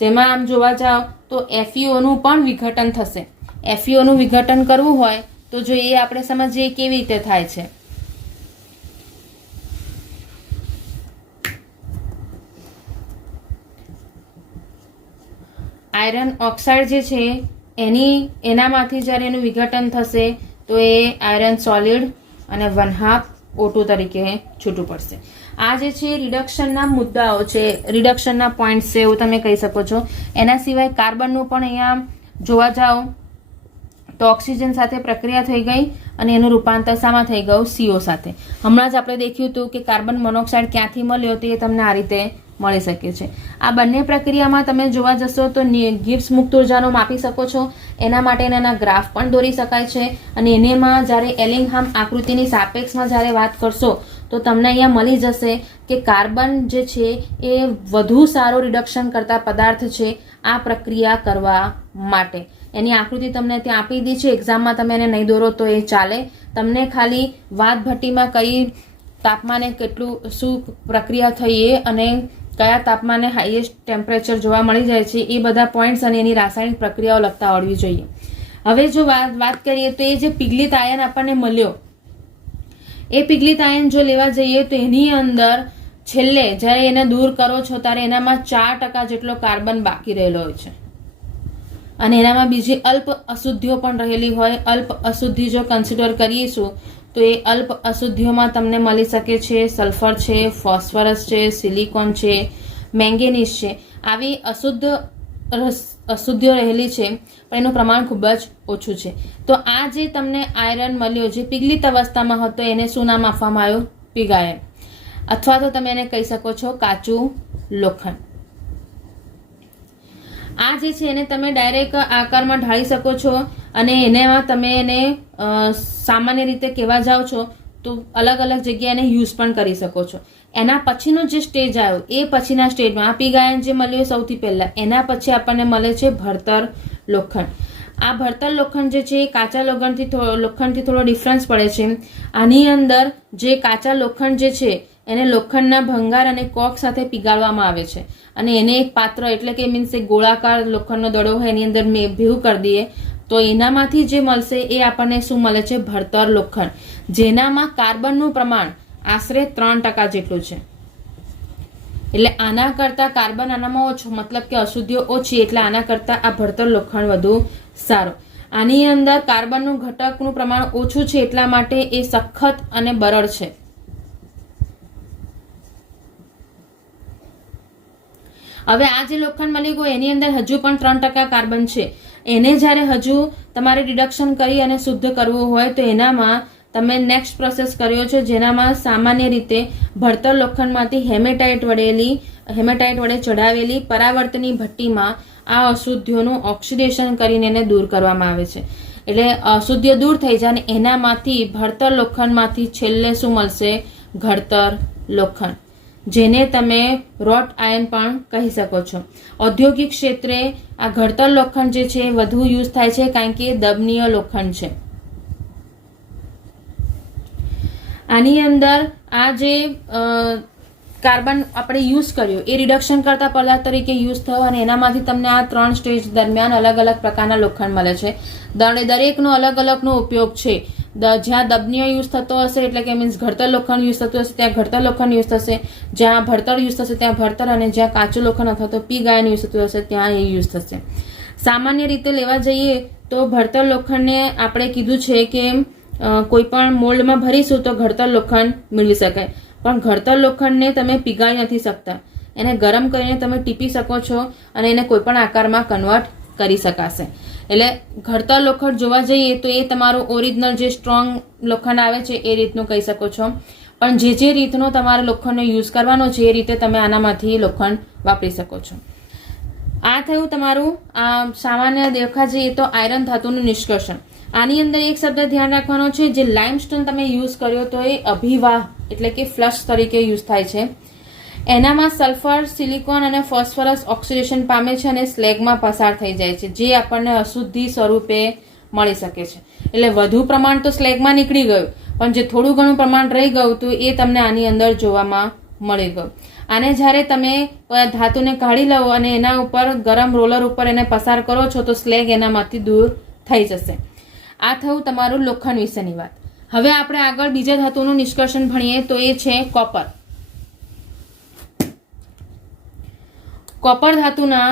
જેમાં આમ જોવા જાઓ તો FeOનું પણ વિઘટન થશે. FeOનું વિઘટન કરવું હોય તો જો એ આપણે સમજીએ કેવી રીતે થાય છે. આયરન ઓક્સાઇડ જે છે એનામાંથી જ્યારે એનું વિઘટન થશે તો એ આયરન સોલિડ અને 1/2 O2 તરીકે છૂટું પડશે. આ જે છે રિડક્શનના મુદ્દાઓ છે, રિડક્શનના પોઈન્ટ્સ છે એવું તમે કહી શકો છો. એના સિવાય કાર્બનનું પણ અહીંયા જોવા જાઓ તો ઓક્સિજન સાથે પ્રક્રિયા થઈ ગઈ અને એનું રૂપાંતર શામાં થઈ ગયું? CO સાથે. હમણાં જ આપણે દેખ્યું હતું કે કાર્બન મોનોક્સાઇડ ક્યાંથી મળ્યો તો એ તમને આ રીતે મળી શકે છે. આ બંને પ્રક્રિયામાં તમે જોવા જશો તો ગિબ્સ મુક્ત ઉર્જાનો માપી શકો છો. એના માટે એના ગ્રાફ પણ દોરી શકાય છે અને એનેમાં જ્યારે એલિંગહામ આકૃતિની સાપેક્ષમાં જ્યારે વાત કરશો તો તમને અહીંયા મળી જશે કે કાર્બન જે છે એ વધુ સારો રિડક્શન કરતા પદાર્થ છે આ પ્રક્રિયા કરવા માટે. એની આકૃતિ તમને ત્યાં આપી દી છે. એક્ઝામમાં તમે એને નહીં દોરો તો એ ચાલે. તમને ખાલી વાત ભટ્ટીમાં કઈ તાપમાને કેટલું શું પ્રક્રિયા થઈ એ અને કયા તાપમાને હાઈએસ્ટ ટેમ્પરેચર જોવા મળી જાય છે એ બધા પોઈન્ટ્સ અને એની રાસાયણિક પ્રક્રિયાઓ લખતા આવડવી જોઈએ. હવે જો વાત કરીએ તો એ જે પિગલિત આયન આપણને મળ્યો એ પિગલિત આયન જો લેવા જઈએ તો એની અંદર છેલ્લે જ્યારે એને દૂર કરો છો ત્યારે એનામાં 4% જેટલો કાર્બન બાકી રહેલો હોય છે અને એનામાં બીજી અલ્પ અશુદ્ધિઓ પણ રહેલી હોય. અલ્પ અશુદ્ધિ જો કન્સિડર કરીશું તો એ અલ્પ અશુદ્ધિઓમાં તમને મળી શકે છે સલ્ફર છે, ફોસ્ફરસ છે, સિલિકોન છે, મેંગેનીઝ છે. આવી અશુદ્ધિઓ રહેલી છે પણ એનું પ્રમાણ ખૂબ જ ઓછું છે. તો આ જે તમને આયરન મળ્યો જે પિગલિત અવસ્થામાં હતો એને શું નામ આપવામાં આવ્યું? પિગ આયર્ન, અથવા તો તમે એને કહી શકો છો કાચું લોખંડ. આ જે છે એને તમે ડાયરેક્ટ આકારમાં ઢાળી શકો છો અને એનામાં તમે એને સામાન્ય રીતે કહેવા જાઓ છો તો અલગ અલગ જગ્યાએ એને યુઝ પણ કરી શકો છો. એના પછીનો જે સ્ટેજ આવ્યો એ પછીના સ્ટેજમાં આ પિગ આયર્ન જે મળ્યો સૌથી પહેલા એના પછી આપણને મળે છે ભણતર લોખંડ. આ ભણતર લોખંડ જે છે એ કાચા લોખંડથી થોડો ડિફરન્સ પડે છે. આની અંદર જે કાચા લોખંડ જે છે એને લોખંડના ભંગાર અને કોક સાથે પીગાળવામાં આવે છે અને એને એક પાત્ર એટલે કે મીન્સ એક ગોળાકાર લોખંડનો દડો હોય એની અંદર ભેગું કરી દઈએ તો એનામાંથી જે મળશે એ આપણને શું મળે છે? ભણતર લોખંડ, જેનામાં કાર્બનનું પ્રમાણ આશરે 3% જેટલું છે. એટલે આના કરતા કાર્બન આનામાં ઓછો, મતલબ કે અશુદ્ધિઓ ઓછી, એટલે આના કરતા આ ભણતર લોખંડ વધુ સારો. આની અંદર કાર્બનનું ઘટકનું પ્રમાણ ઓછું છે એટલા માટે એ સખત અને બરડ છે. હવે આ જે લોખંડ મળી ગયું એની અંદર હજુ પણ 3% કાર્બન છે. એને જ્યારે હજુ તમારે રિડક્શન કરી અને શુદ્ધ કરવું હોય તો એનામાં તમે નેક્સ્ટ પ્રોસેસ કર્યો છે જેનામાં સામાન્ય રીતે ભણતર લોખંડમાંથી હેમેટાઇટ વડે ચઢાવેલી પરાવર્તની ભઠ્ઠીમાં આ અશુદ્ધિઓનું ઓક્સિડેશન કરીને એને દૂર કરવામાં આવે છે. એટલે અશુદ્ધિઓ દૂર થઈ જાય અને એનામાંથી ભણતર લોખંડમાંથી છેલ્લે શું મળશે? ઘડતર લોખંડ, જેને તમે રોટ આયર્ન પણ કહી શકો છો. ઔદ્યોગિક ક્ષેત્રે આ ઘડતર લોખંડ જે છે વધુ યુઝ થાય છે કારણ કે દબનીય લોખંડ છે. આની અંદર આ જે કાર્બન આપણે યુઝ કર્યો એ રિડક્શન કરતા પદાર્થ તરીકે યુઝ થયો અને એનામાંથી તમને આ 3 સ્ટેજ દરમિયાન અલગ અલગ પ્રકારના લોખંડ મળે છે. દરેકનો અલગ અલગનો ઉપયોગ છે. જ્યાં દબનીય યુઝ થતો હશે એટલે કે મીન્સ ઘડતર લોખંડ યુઝ થતું હશે ત્યાં ઘડતર લોખંડ યુઝ થશે, જ્યાં ભણતર યુઝ થશે ત્યાં ભણતર, અને જ્યાં કાચું લોખંડ અથવા તો પિગ આયર્ન યુઝ થતું હશે ત્યાં એ યુઝ થશે. સામાન્ય રીતે લેવા જઈએ તો ભણતર લોખંડને આપણે કીધું છે કે કોઈ પણ મોલ્ડમાં ભરીશું તો ઘડતર લોખંડ મેળવી શકાય, પણ ઘડતર લોખંડને તમે પીગાળી નથી શકતા. એને ગરમ કરીને તમે ટીપી શકો છો અને એને કોઈ પણ આકારમાં કન્વર્ટ કરી શકાશે. એટલે ઘડતર લોખંડ જોવા જઈએ તો એ તમારું ઓરિજિનલ જે સ્ટ્રોંગ લોખંડ આવે છે એ રીતનું કહી શકો છો, પણ જે રીતનો તમારે લોખંડનો યુઝ કરવાનો છે એ રીતે તમે આનામાંથી લોખંડ વાપરી શકો છો. આ થયું તમારું સામાન્ય દેખા જઈએ તો આયરન ધાતુનું નિષ્કર્ષણ. આની અંદર એક શબ્દ ધ્યાન રાખવાનો છે, જે લાઇમસ્ટોન તમે યુઝ કર્યો તો એ અભિવાહ એટલે કે ફ્લશ તરીકે યુઝ થાય છે. એનામાં સલ્ફર, સિલિકોન અને ફોસ્ફરસ ઓક્સિડેશન પામે છે અને સ્લેગમાં પસાર થઈ જાય છે, જે આપણને અશુદ્ધિ સ્વરૂપે મળી શકે છે. એટલે વધુ પ્રમાણ તો સ્લેગમાં નીકળી ગયું, પણ જે થોડું ઘણું પ્રમાણ રહી ગયું હતું એ તમને આની અંદર જોવામાં મળી ગયું. આને જ્યારે તમે ધાતુને કાઢી લો અને એના ઉપર ગરમ રોલર ઉપર એને પસાર કરો છો તો સ્લેગ એનામાંથી દૂર થઈ જશે. આ થયું તમારું લોખંડ વિશેની વાત. હવે આપણે આગળ બીજા ધાતુનું નિષ્કર્ષણ ભણીએ તો એ છે કોપર. કોપર ધાતુના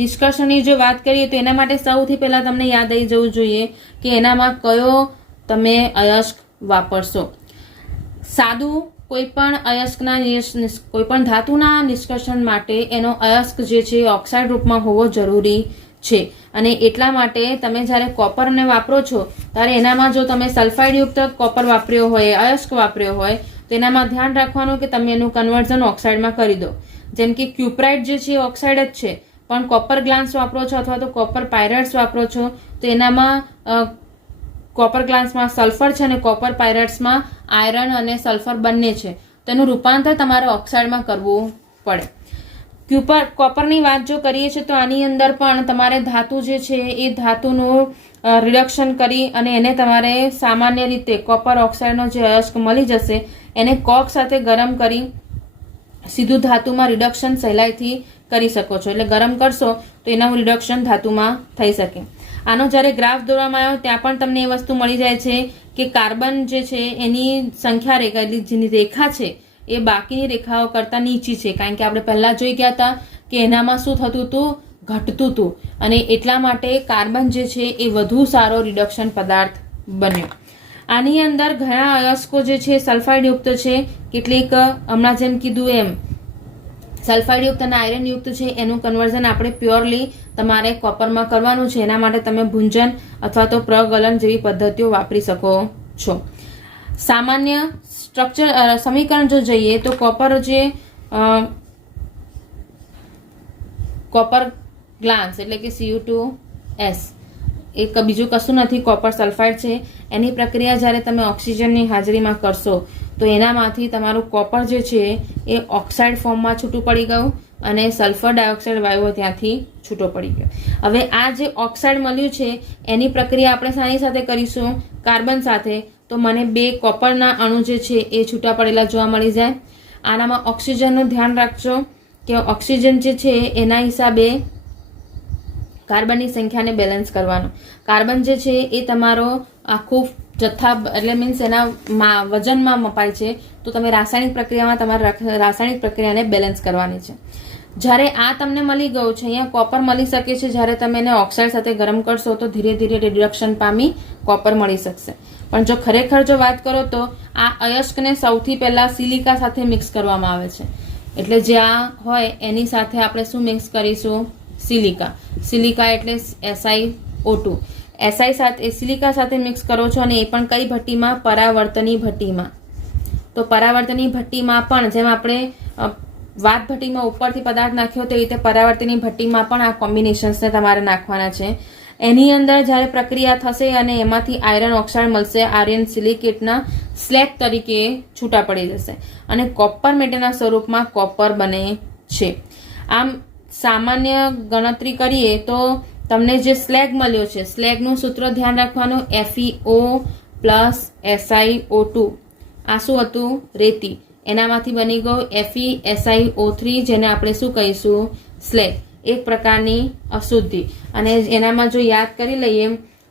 નિષ્કર્ષણની જો વાત કરીએ તો એના માટે સૌથી પહેલા તમને યાદ આવી જવું જોઈએ કે એનામાં કયો તમે અયસ્ક વાપરશો. સાદું કોઈપણ અયસ્કના કોઈપણ ધાતુના નિષ્કર્ષણ માટે એનો અયસ્ક જે છે ઓક્સાઇડ રૂપમાં હોવો જરૂરી છે. અને એટલા માટે તમે જ્યારે કોપરને વાપરો છો ત્યારે એનામાં જો તમે સલ્ફાઇડયુક્ત કોપર વાપર્યો હોય, અયસ્ક વાપર્યો હોય તો એનામાં ધ્યાન રાખવાનું કે તમે એનું કન્વર્ઝન ઓક્સાઇડમાં કરી દો. જેમ કે ક્યુપ્રાઇટ જે છે ઓક્સાઇડ જ છે, પણ કોપર ગ્લાન્સ વાપરો છો અથવા તો કોપર પાયરાઇટ્સ વાપરો છો તો એનામાં કોપર ગ્લાન્સમાં સલ્ફર છે અને કોપર પાયરાઇટ્સમાં આયરન અને સલ્ફર બંને છે. તેનું રૂપાંતર તમારે ઓક્સાઇડમાં કરવું પડે. કોપરની વાત જો કરીએ છીએ તો આની અંદર પણ તમારે ધાતુ જે છે એ ધાતુનું રિડક્શન કરી અને એને તમારે સામાન્ય રીતે કોપર ઓક્સાઇડનો જે અયસ્ક મળી જશે એને કોક સાથે ગરમ કરી સીધું ધાતુમાં રિડક્શન સહેલાઈથી કરી શકો છો. એટલે ગરમ કરશો તો એનું રિડક્શન ધાતુમાં થઈ શકે. આનો જ્યારે ગ્રાફ દોરવામાં આવ્યો ત્યાં પણ તમને એ વસ્તુ મળી જાય છે કે કાર્બન જે છે એની સંખ્યા રેખા એટલે જેની રેખા છે એ બાકીની રેખાઓ કરતાં નીચી છે, કારણ કે આપણે પહેલાં જોઈ ગયા હતા કે એનામાં શું થતું હતું, ઘટતું હતું, અને એટલા માટે કાર્બન જે છે એ વધુ સારો રિડક્શન પદાર્થ બન્યો. આની અંદર ઘણા અયસ્કો જે છે સલ્ફાઇડયુક્ત છે, કેટલીક હમણાં જેમ કીધું એમ સલ્ફાઇડયુક્ત અને આયરનયુક્ત છે એનું કન્વર્ઝન આપણે પ્યોરલી તમારે કોપરમાં કરવાનું છે. એના માટે તમે ભૂંજન અથવા તો પ્રગલન જેવી પદ્ધતિઓ વાપરી શકો છો. સામાન્ય સ્ટ્રક્ચર સમીકરણ જો જઈએ તો કોપર ગ્લાન્સ એટલે કે Cu2S એક બીજું કશું નથી, કોપર સલ્ફાઇડ છે. એની પ્રક્રિયા જ્યારે તમે ઓક્સિજનની હાજરીમાં કરશો તો એનામાંથી તમારું કોપર જે છે એ ઓક્સાઇડ ફોર્મમાં છૂટું પડી ગયું અને સલ્ફર ડાયોક્સાઇડ વાયુઓ ત્યાંથી છૂટો પડી ગયો. હવે આ જે ઓક્સાઇડ મળ્યું છે એની પ્રક્રિયા આપણે શાની સાથે કરીશું, કાર્બન સાથે, તો મને 2 કોપરના અણુ જે છે એ છૂટા પડેલા જોવા મળી જાય. આનામાં ઓક્સિજનનું ધ્યાન રાખજો કે ઓક્સિજન જે છે એના હિસાબે કાર્બનની સંખ્યાને બેલેન્સ કરવાનો. કાર્બન જે છે એ તમારો આખું જથ્થા એટલે મીન્સ એના વજનમાં મપાય છે, તો તમે રાસાયણિક પ્રક્રિયામાં તમારે રાસાયણિક પ્રક્રિયાને બેલેન્સ કરવાની છે. જ્યારે આ તમને મળી ગયું છે, અહીંયા કોપર મળી શકે છે, જ્યારે તમે એને ઓક્સાઇડ સાથે ગરમ કરશો તો ધીરે ધીરે રિડક્શન પામી કોપર મળી શકશે. પણ જો ખરેખર જો વાત કરો તો આ અયસ્કને સૌથી પહેલાં સિલિકા સાથે મિક્સ કરવામાં આવે છે. એટલે જે આ હોય એની સાથે આપણે શું મિક્સ કરીશું, સિલિકા. સિલિકા એટલે SiO2. સિલિકા સાથે મિક્સ કરો છો અને એ પણ કઈ ભઠ્ઠીમાં, પરાવર્તની ભઠ્ઠીમાં. તો પરાવર્તની ભઠ્ઠીમાં પણ જેમ આપણે વાત ભઠ્ઠીમાં ઉપરથી પદાર્થ નાખ્યો તે રીતે પરાવર્તની ભઠ્ઠીમાં પણ આ કોમ્બિનેશન્સને તમારે નાખવાના છે. એની અંદર જ્યારે પ્રક્રિયા થશે અને એમાંથી આયરન ઓક્સાઇડ મળશે, આયર્ન સિલિકેટના સ્લેગ તરીકે છૂટા પડી જશે અને કોપર મેટલના સ્વરૂપમાં કોપર બને છે. આમ સામાન્ય ગણતરી કરીએ તો તમને જે સ્લેગ મળ્યો છે, સ્લેગનું સૂત્ર ધ્યાન રાખવાનું, FeO પ્લસ SiO2. આ શું હતું, રેતી. એનામાંથી બની ગયો FeSiO3 જેને આપણે શું કહીશું, સ્લેગ. એક પ્રકારની અશુદ્ધિ. અને એનામાં જો યાદ કરી લઈએ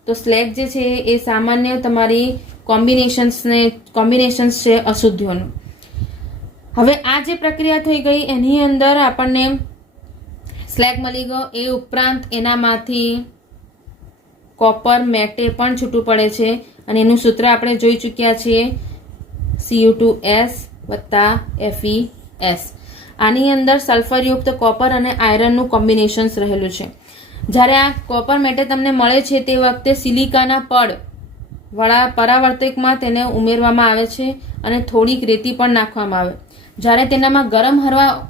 તો સ્લેગ જે છે એ સામાન્ય તમારી કોમ્બિનેશન્સ છે અશુદ્ધિઓનું. હવે આ જે પ્રક્રિયા થઈ ગઈ એની અંદર આપણને સ્લેગ મળી ગયો, એ ઉપરાંત એનામાંથી કોપર મેટે પણ છૂટું પડે છે અને એનું સૂત્ર આપણે જોઈ ચૂક્યા છીએ, Cu2S વત્તા FeS. આની અંદર સલ્ફરયુક્ત કોપર અને આયરનનું કોમ્બિનેશન્સ રહેલું છે. જ્યારે આ કોપર મેટે તમને મળે છે તે વખતે સિલિકાના પડ વાળા પરાવર્તકમાં તેને ઉમેરવામાં આવે છે અને થોડીક રેતી પણ નાખવામાં આવે. જ્યારે તેનામાં ગરમ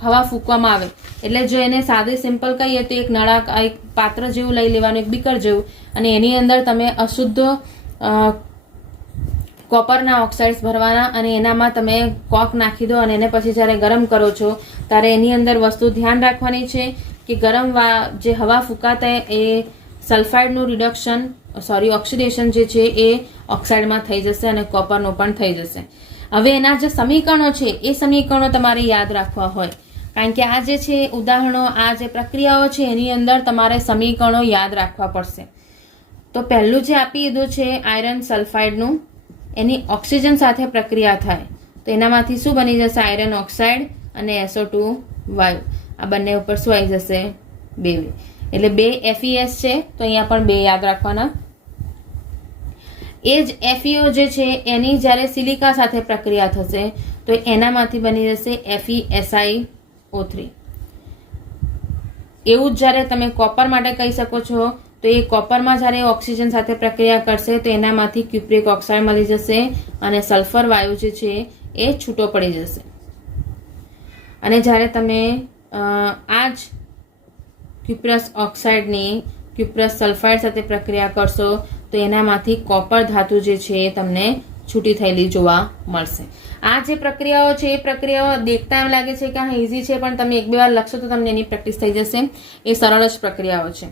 હવા ફૂંકવામાં આવે, એટલે જો એને સાદી સિમ્પલ કહીએ તો એક પાત્ર જેવું લઈ લેવાનું, એક બીકર જેવું, અને એની અંદર તમે અશુદ્ધ કોપરના ઓક્સાઇડ્સ ભરવાના અને એનામાં તમે કોક નાખી દો અને એને પછી જ્યારે ગરમ કરો છો ત્યારે એની અંદર વસ્તુ ધ્યાન રાખવાની છે કે જે હવા ફૂંકાતા એ સલ્ફાઇડનું રિડક્શન ઓક્સિડેશન જે છે એ ઓક્સાઇડમાં થઈ જશે અને કોપરનું પણ થઈ જશે. હવે એના જે સમીકરણો છે એ સમીકરણો તમારે યાદ રાખવા હોય, કારણ કે આ જે છે ઉદાહરણો, આ જે પ્રક્રિયાઓ છે એની અંદર તમારે સમીકરણો યાદ રાખવા પડશે. તો પહેલું જે આપી દીધું છે આયરન સલ્ફાઇડનું, એની ઓક્સિજન સાથે પ્રક્રિયા થાય તો એનામાંથી શું બની જશે? આયરન ઓક્સાઇડ અને SO2 વાયુ. આ બંને ઉપર શું આવી જશે? 2. એટલે 2 FeS છે તો અહીંયા પણ 2 યાદ રાખવાના. એ જ FeO જે છે એની જ્યારે સિલિકા સાથે પ્રક્રિયા થશે તો એનામાંથી બની જશે FeSiO3. એવું જ જ્યારે તમે કોપર માટે કહી શકો છો તો એ કોપરમાં જ્યારે ઓક્સિજન સાથે પ્રક્રિયા કરશે તો એનામાંથી ક્યુપ્રિક ઓક્સાઇડ મળી જશે અને સલ્ફર વાયુ જે છે એ છૂટો પડી જશે. અને જ્યારે તમે આ જ ક્યુપ્રસ સલ્ફાઇડ સાથે પ્રક્રિયા કરશો તો એનામાંથી કોપર ધાતુ જે છે એ તમને છૂટી થયેલી જોવા મળશે. આ જે પ્રક્રિયાઓ છે એ પ્રક્રિયાઓ દેખતા એમ લાગે છે કે હા ઇઝી છે, પણ તમે 1-2 વાર લખશો તો તમને એની પ્રેક્ટિસ થઈ જશે. એ સરળ જ પ્રક્રિયાઓ છે.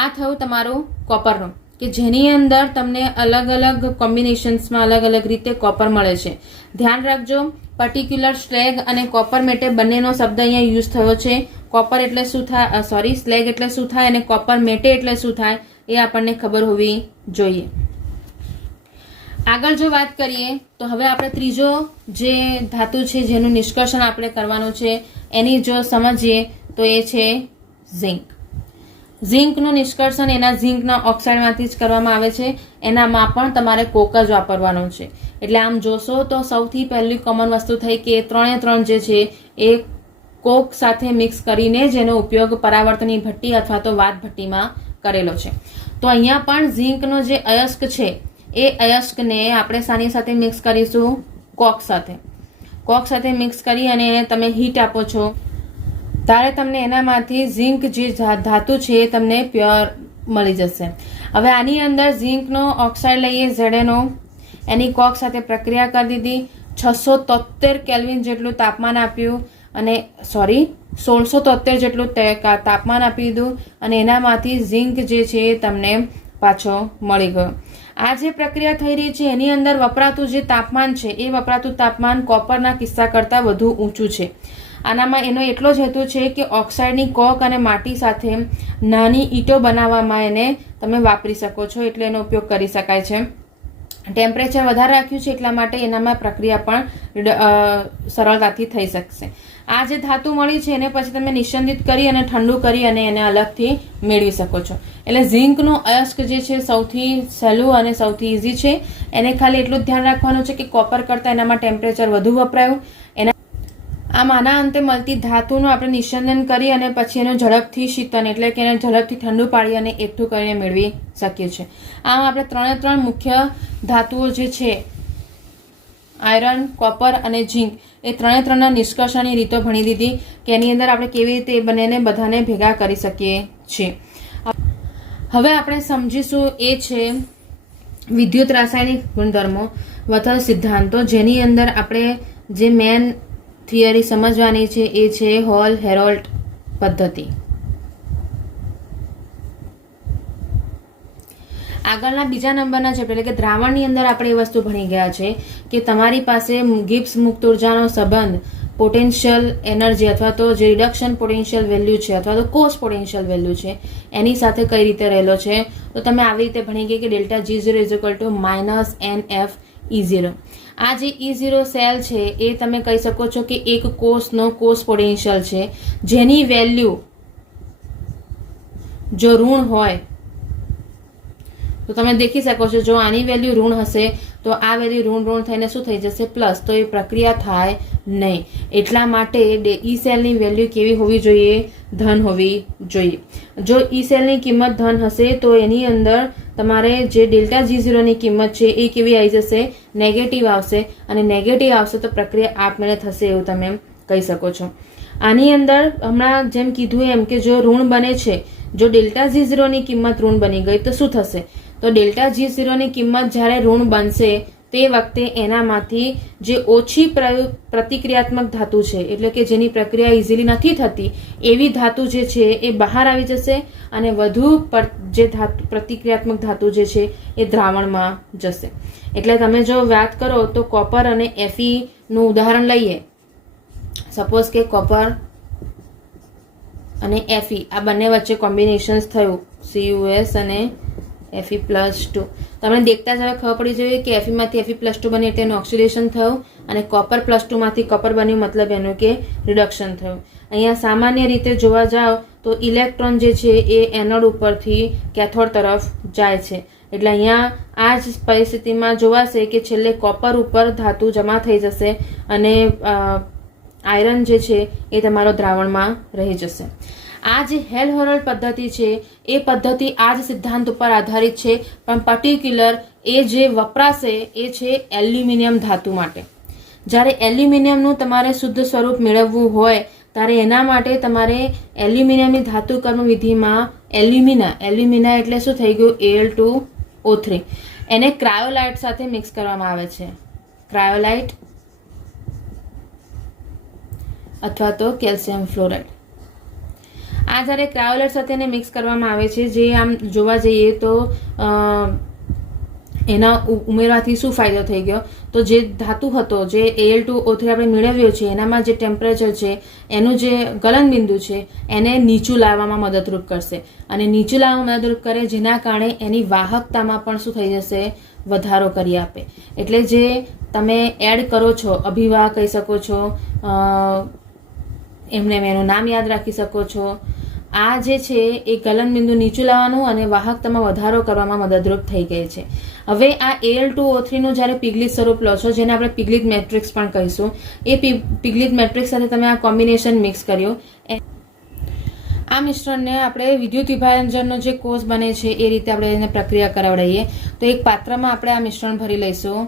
આ થયું તમારું કોપરનું, કે જેની અંદર તમને અલગ અલગ કોમ્બિનેશન્સમાં અલગ અલગ રીતે કોપર મળે છે. ધ્યાન રાખજો, પર્ટિક્યુલર સ્લેગ અને કોપર મેટે બંનેનો શબ્દ અહીંયા યુઝ થયો છે. કોપર એટલે શું થાય, સ્લેગ એટલે શું થાય અને કોપર મેટે એટલે શું થાય એ આપણને ખબર હોવી જોઈએ. આગળ જો વાત કરીએ તો હવે આપણે ત્રીજો જે ધાતુ છે જેનું નિષ્કર્ષણ આપણે કરવાનું છે એની જો સમજીએ તો એ છે ઝિંક. ઝિંકનું નિષ્કર્ષણ એના ઝિંકના ઓક્સાઇડમાંથી જ કરવામાં આવે છે. એનામાં પણ તમારે કોક જ વાપરવાનો છે. એટલે આમ જોશો તો સૌથી પહેલી કોમન વસ્તુ થઈ કે 3 જે છે એ કોક સાથે મિક્સ કરીને જેનો ઉપયોગ પરાવર્તની ભઠ્ઠી અથવા તો વાત ભઠ્ઠીમાં કરેલો છે. તો અહીંયા પણ ઝિંકનો જે અયસ્ક છે એ અયસ્કને આપણે શાની સાથે મિક્સ કરીશું? કોક સાથે. કોક સાથે મિક્સ કરી અને તમે હીટ આપો છો ત્યારે તમને એનામાંથી ઝિંક જે ધાતુ છે એ તમને પ્યોર મળી જશે. હવે આની અંદર ઝિંકનો ઓક્સાઇડ લઈએ ZnO, એની કોક સાથે પ્રક્રિયા કરી દીધી, 673 કેલ્વિન જેટલું તાપમાન આપ્યું અને 1673 જેટલું તાપમાન આપી દીધું અને એનામાંથી ઝિંક જે છે એ તમને પાછો મળી ગયો. આ જે પ્રક્રિયા થઈ રહી છે એની અંદર વપરાતું જે તાપમાન છે એ વપરાતું તાપમાન કોપરના કિસ્સા કરતાં વધુ ઊંચું છે. આનામાં એનો એટલો જ હેતુ છે કે ઓક્સાઇડની કોક અને માટી સાથે નાની ઈંટો બનાવવામાં એને તમે વાપરી શકો છો, એટલે એનો ઉપયોગ કરી શકાય છે. ટેમ્પરેચર વધારે રાખ્યું છે એટલા માટે એનામાં પ્રક્રિયા પણ સરળતાથી થઈ શકશે. આ જે ધાતુ મળી છે એને પછી તમે નિસ્યંદિત કરી અને ઠંડુ કરી અને એને અલગથી મેળવી શકો છો. એટલે ઝિંકનું અયસ્ક જે છે સૌથી સહેલું અને સૌથી ઇઝી છે. એને ખાલી એટલું જ ધ્યાન રાખવાનું છે કે કોપર કરતાં એનામાં ટેમ્પરેચર વધુ વપરાયું. આમ આના અંતે મળતી ધાતુનું આપણે નિસ્યંદન કરી અને પછી એનું ઝડપથી શીતન એટલે કે એને ઝડપથી ઠંડુ પાડી અને એકઠું કરીને મેળવી શકીએ છીએ. આમ આપણે 3 મુખ્ય ધાતુઓ જે છે આયરન, કોપર અને ઝિંક એ 3ના નિષ્કર્ષણની રીતો ભણી દીધી કે એની અંદર આપણે કેવી રીતે એ બંનેને બધાને ભેગા કરી શકીએ છીએ. હવે આપણે સમજીશું એ છે વિદ્યુત રાસાયણિક ગુણધર્મો અથવા સિદ્ધાંતો, જેની અંદર આપણે જે મેન થિયરી સમજવાની છે એ છે હોલ-હેરોલ્ડ પદ્ધતિ. આગળના બીજા નંબરના ચેપ્ટર એટલે કે દ્રાવણની અંદર આપણે એ વસ્તુ ભણી ગયા છે કે તમારી પાસે ગિબ્સ મુક્ત ઉર્જાનો સંબંધ પોટેન્શિયલ એનર્જી અથવા તો જે રિડક્શન પોટેન્શિયલ વેલ્યુ છે અથવા તો કોસ્ટ પોટેન્શિયલ વેલ્યુ છે એની સાથે કઈ રીતે રહેલો છે. તો તમે આવી રીતે ભણી ગયા કે ડેલ્ટા G0 - NF E0. આ જે E0 સેલ છે એ તમે કહી શકો છો કે એક કોષનો કોષ પોટેન્શિયલ છે, જેની વેલ્યુ જો ઋણ હોય તો તમે દેખી શકો છો જો આની વેલ્યુ ઋણ હશે તો આ વેલ્યુ ઋણ થઈને શું થઈ જશે? પ્લસ. તો એ પ્રક્રિયા થાય નહીં. એટલા માટે ઈ સેલની વેલ્યુ કેવી હોવી જોઈએ? ધન હોવી જોઈએ. જો ઈ સેલની કિંમત ધન હશે તો એની અંદર તમારે જે ડેલ્ટા G0 ની કિંમત છે એ કેવી આવી જશે? નેગેટિવ આવશે. અને નેગેટિવ આવશે તો પ્રક્રિયા આપમેળે થશે એવું તમે કહી શકો છો. આની અંદર હમણાં જેમ કીધું એમ કે જો ઋણ બને છે, જો ડેલ્ટા G0 ની કિંમત ઋણ બની ગઈ તો શું થશે? તો ડેલ્ટા G0 ની કિંમત જ્યારે ઋણ બનશે તે વખતે એનામાંથી જે ઓછી પ્રતિક્રિયાત્મક ધાતુ છે, એટલે કે જેની પ્રક્રિયા ઇઝીલી નથી થતી એવી ધાતુ જે છે એ બહાર આવી જશે અને વધુ જે પ્રતિક્રિયાત્મક ધાતુ જે છે એ દ્રાવણમાં જશે. એટલે તમે જો વાત કરો તો કોપર અને Fe નું ઉદાહરણ લઈએ. સપોઝ કે કોપર અને Fe આ બંને વચ્ચે કોમ્બિનેશન્સ થયું CuS અને Fe+2. તમને દેખતા જ હવે ખબર પડી જોઈએ કે Fe માંથી Fe+2 બની એટલે એનું ઓક્સિડેશન થયું અને કોપર +2 માંથી કોપર બન્યું, મતલબ એનું કે રિડક્શન થયું. અહીંયા સામાન્ય રીતે જોવા જાઓ તો ઇલેક્ટ્રોન જે છે એ એનોડ ઉપરથી કેથોડ તરફ જાય છે. એટલે અહીંયા આ જ પરિસ્થિતિમાં જોવાશે કે છેલ્લે કોપર ઉપર ધાતુ જમા થઈ જશે અને આયરન જે છે એ તમારો દ્રાવણમાં રહી જશે. આ જે હેલ-હોરલ્ડ પદ્ધતિ છે એ પદ્ધતિ આ જ સિદ્ધાંત ઉપર આધારિત છે, પણ પર્ટિક્યુલર એ જે વપરાશે એ છે એલ્યુમિનિયમ ધાતુ માટે. જ્યારે એલ્યુમિનિયમનું તમારે શુદ્ધ સ્વરૂપ મેળવવું હોય ત્યારે એના માટે તમારે એલ્યુમિનિયમની ધાતુકર્મ વિધિમાં એલ્યુમિના એટલે શું થઈ ગયું Al2O3 એને ક્રાયોલાઇટ સાથે મિક્સ કરવામાં આવે છે. ક્રાયોલાઇટ અથવા તો કેલ્શિયમ ફ્લોરાઇડ. આ જ્યારે ક્રાયોલાઇટ સાથે એને મિક્સ કરવામાં આવે છે, જે આમ જોવા જઈએ તો એના ઉમેરવાથી શું ફાયદો થઈ ગયો, તો જે ધાતુ હતો જે Al2O3 આપણે મેળવ્યો છે એનામાં જે ટેમ્પરેચર છે એનું જે ગલનબિંદુ છે એને નીચું લાવવામાં મદદરૂપ કરશે અને નીચું લાવવામાં મદદરૂપ કરે, જેના કારણે એની વાહકતામાં પણ શું થઈ જશે, વધારો કરી આપે. એટલે જે તમે એડ કરો છો, અભિવાહ કહી શકો છો, એમને એનું નામ યાદ રાખી શકો છો. આ જે છે એ ગલનબિંદુ નીચું લાવવાનું અને વાહકતામાં વધારો કરવામાં મદદરૂપ થઈ ગઈ છે. હવે આ Al2O3 નું જ્યારે પિગલિત સ્વરૂપ લો છો, જેને આપણે પિગલિત મેટ્રિક્સ પણ કહીશું, એ પિગલિત મેટ્રિક્સ સાથે તમે આ કોમ્બિનેશન મિક્સ કર્યું. આ મિશ્રણને આપણે વિદ્યુત વિભાજનનો જે કોષ બને છે એ રીતે આપણે એને પ્રક્રિયા કરાવડાવીએ. તો એક પાત્રમાં આપણે આ મિશ્રણ ભરી લઈશું.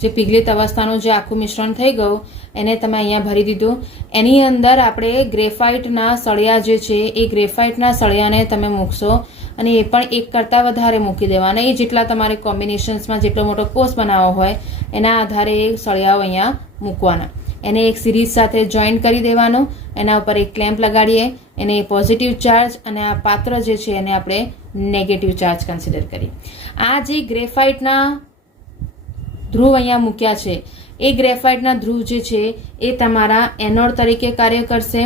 જે પિગલિત અવસ્થાનું જે આખું મિશ્રણ થઈ ગયું એને તમે અહીંયા ભરી દીધું. એની અંદર આપણે ગ્રેફાઇટના સળિયા જે છે એ ગ્રેફાઇટના સળિયાને તમે મૂકશો અને એ પણ એક કરતાં વધારે મૂકી દેવાના. એ જેટલા તમારે કોમ્બિનેશન્સમાં જેટલો મોટો કોષ બનાવવો હોય એના આધારે એ સળિયાઓ અહીંયા મૂકવાના. એને એક સિરીઝ સાથે જોઈન્ટ કરી દેવાનું. એના ઉપર એક ક્લેમ્પ લગાડીએ, એને પોઝિટિવ ચાર્જ અને આ પાત્ર જે છે એને આપણે નેગેટિવ ચાર્જ કન્સિડર કરીએ. આ જે ગ્રેફાઇટના ધ્રુવ અહીંયા મૂક્યા છે એ ગ્રેફાઇટના ધ્રુવ જે છે એ તમારા એનોડ તરીકે કાર્ય કરશે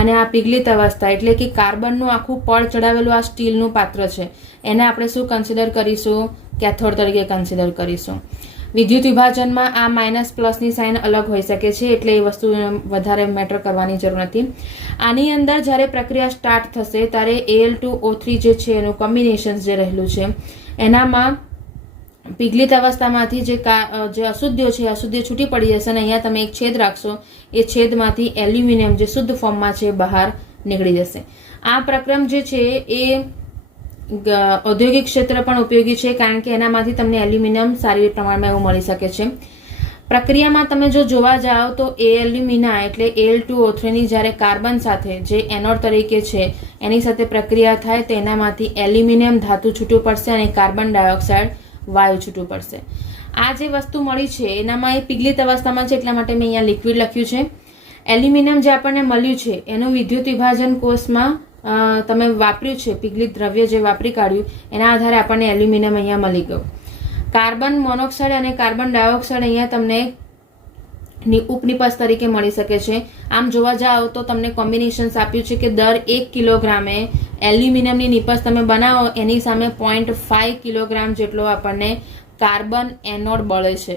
અને આ પિગલિત અવસ્થા એટલે કે કાર્બનનું આખું પડ ચડાવેલું આ સ્ટીલનું પાત્ર છે એને આપણે શું કન્સિડર કરીશું, કેથોડ તરીકે કન્સિડર કરીશું. વિદ્યુત વિભાજનમાં આ માઇનસ પ્લસની સાઇન અલગ હોઈ શકે છે, એટલે એ વસ્તુ વધારે મેટર કરવાની જરૂર નથી. આની અંદર જ્યારે પ્રક્રિયા સ્ટાર્ટ થશે ત્યારે Al2O3 જે છે એનું કોમ્બિનેશન જે રહેલું છે એનામાં પિગલિત અવસ્થામાંથી જે અશુદ્ધિઓ છે અશુદ્ધિઓ છૂટી પડી જશે અને અહીંયા તમે એક છેદ રાખશો. એ છેદમાંથી એલ્યુમિનિયમ જે શુદ્ધ ફોર્મમાં છે બહાર નીકળી જશે. આ પ્રક્રમ જે છે એ ઔદ્યોગિક ક્ષેત્ર પણ ઉપયોગી છે, કારણ કે એનામાંથી તમને એલ્યુમિનિયમ સારી પ્રમાણમાં એવું મળી શકે છે. પ્રક્રિયામાં તમે જો જોવા જાઓ તો એલ્યુમિના એટલે Al2O3 ની જ્યારે કાર્બન સાથે જે એનોડ તરીકે છે એની સાથે પ્રક્રિયા થાય તો એનામાંથી એલ્યુમિનિયમ ધાતુ છૂટું પડશે અને કાર્બન ડાયોક્સાઇડ વાયુ છૂટું પડશે. આ જે વસ્તુ મળી છે એનામાં એ પિગલિત અવસ્થામાં છે, એટલા માટે મેં અહીંયા લિક્વિડ લખ્યું છે. એલ્યુમિનિયમ જે આપણને મળ્યું છે એનું વિદ્યુત વિભાજન કોષમાં તમે વાપર્યું છે, પિગલિત દ્રવ્ય જે વાપરી કાઢ્યું એના આધારે આપણને એલ્યુમિનિયમ અહીંયા મળી ગયું. કાર્બન મોનોક્સાઇડ અને કાર્બન ડાયોક્સાઇડ અહીંયા તમને ઉપનિપજ તરીકે મળી શકે છે. આમ જોવા જાઓ તો તમને કોમ્બિનેશન્સ આપ્યું છે કે દર 1 કિલોગ્રામે એલ્યુમિનિયમની નિપજ તમે બનાવો એની સામે 0.5 કિલોગ્રામ જેટલો આપણને કાર્બન એનોડ બળે છે.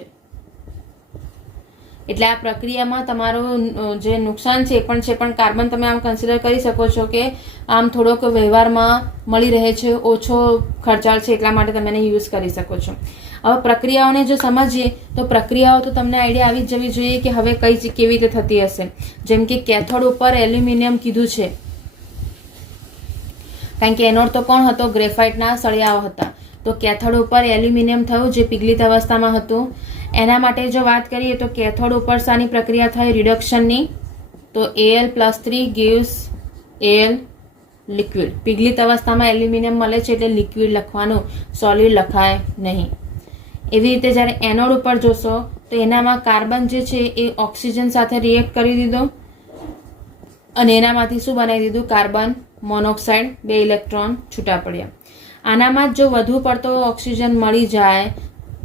એટલે આ પ્રક્રિયામાં તમારું જે નુકસાન છે એ પણ છે, પણ કાર્બન તમે આમ કન્સિડર કરી શકો છો કે આમ થોડોક વ્યવહારમાં મળી રહે છે, ઓછો ખર્ચાળ છે, એટલા માટે તમે એને યુઝ કરી શકો છો. હવે પ્રક્રિયાઓને જો સમજીએ તો પ્રક્રિયાઓ તો તમને આઈડિયા આવી જ જવી જોઈએ કે હવે કેવી રીતે થતી હશે. જેમ કે કેથોડ ઉપર એલ્યુમિનિયમ કીધું છે, કારણ કે એનોડ તો કોણ હતો, ગ્રેફાઇટના સળિયાઓ હતા. તો કેથોડ ઉપર એલ્યુમિનિયમ થયું જે પિગલિત અવસ્થામાં હતું. એના માટે જો વાત કરીએ તો કેથોડ ઉપર શાની પ્રક્રિયા થઈ, રિડક્શનની. તો Al+3 gives Al લિક્વિડ. પિગલિત અવસ્થામાં એલ્યુમિનિયમ મળે છે એટલે લિક્વિડ લખવાનું, સોલિડ લખાય નહીં. એવી રીતે જ્યારે એનોડ ઉપર જોશો તો એનામાં કાર્બન જે છે એ ઓક્સિજન સાથે રિએક્ટ કરી દીધો અને એનામાંથી શું બનાવી દીધું, કાર્બન મોનોક્સાઇડ, 2 ઇલેક્ટ્રોન છૂટા પડ્યા. આનામાં જ જો વધુ પડતો ઓક્સિજન મળી જાય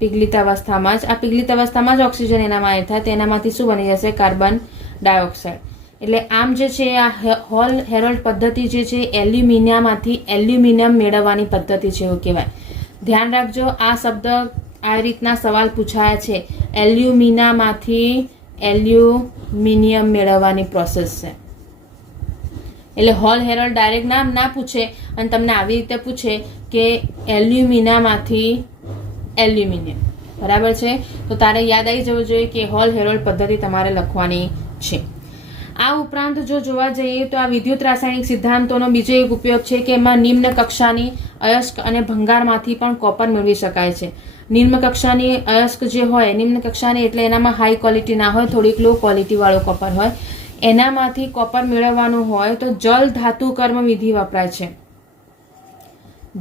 પીગલિત અવસ્થામાં જ, આ પીગલિત અવસ્થામાં જ ઓક્સિજન એનામાં એડ થાય તો એનામાંથી શું બની જશે, કાર્બન ડાયોક્સાઇડ. એટલે આમ જે છે આ હોલ હેરોલ્ડ પદ્ધતિ જે છે એલ્યુમિનિયમમાંથી એલ્યુમિનિયમ મેળવવાની પદ્ધતિ છે એવું કહેવાય. ધ્યાન રાખજો, આ શબ્દ આ રીતના સવાલ પૂછાયા છે, એલ્યુમિનામાંથી એલ્યુમિનિયમ મેળવવાની પ્રોસેસ છે. એટલે હોલ હેરોલ્ડ ડાયરેક્ટ નામ ના પૂછે અને તમને આવી રીતે પૂછે કે એલ્યુમિનામાંથી એલ્યુમિનિયમ, બરાબર છે. તો તારે યાદ આવી જવું જોઈએ કે હોલ હેરોલ્ડ પદ્ધતિ તમારે લખવાની છે. આ ઉપરાંત જો જોવા જઈએ તો આ વિદ્યુત રાસાયણિક સિદ્ધાંતોનો બીજો એક ઉપયોગ છે કે એમાં નિમ્ન કક્ષાની અયસ્ક અને ભંગારમાંથી પણ કોપર મેળવી શકાય છે. નિમ્ન કક્ષાની અયસ્ક જે હોય, નિમ્ન કક્ષાની એટલે એનામાં હાઈ ક્વોલિટી ના હોય, થોડીક લો ક્વોલિટી વાળો કોપર હોય, એનામાંથી કોપર મેળવવાનું હોય તો જલ ધાતુ કર્મ વિધિ વપરાય છે.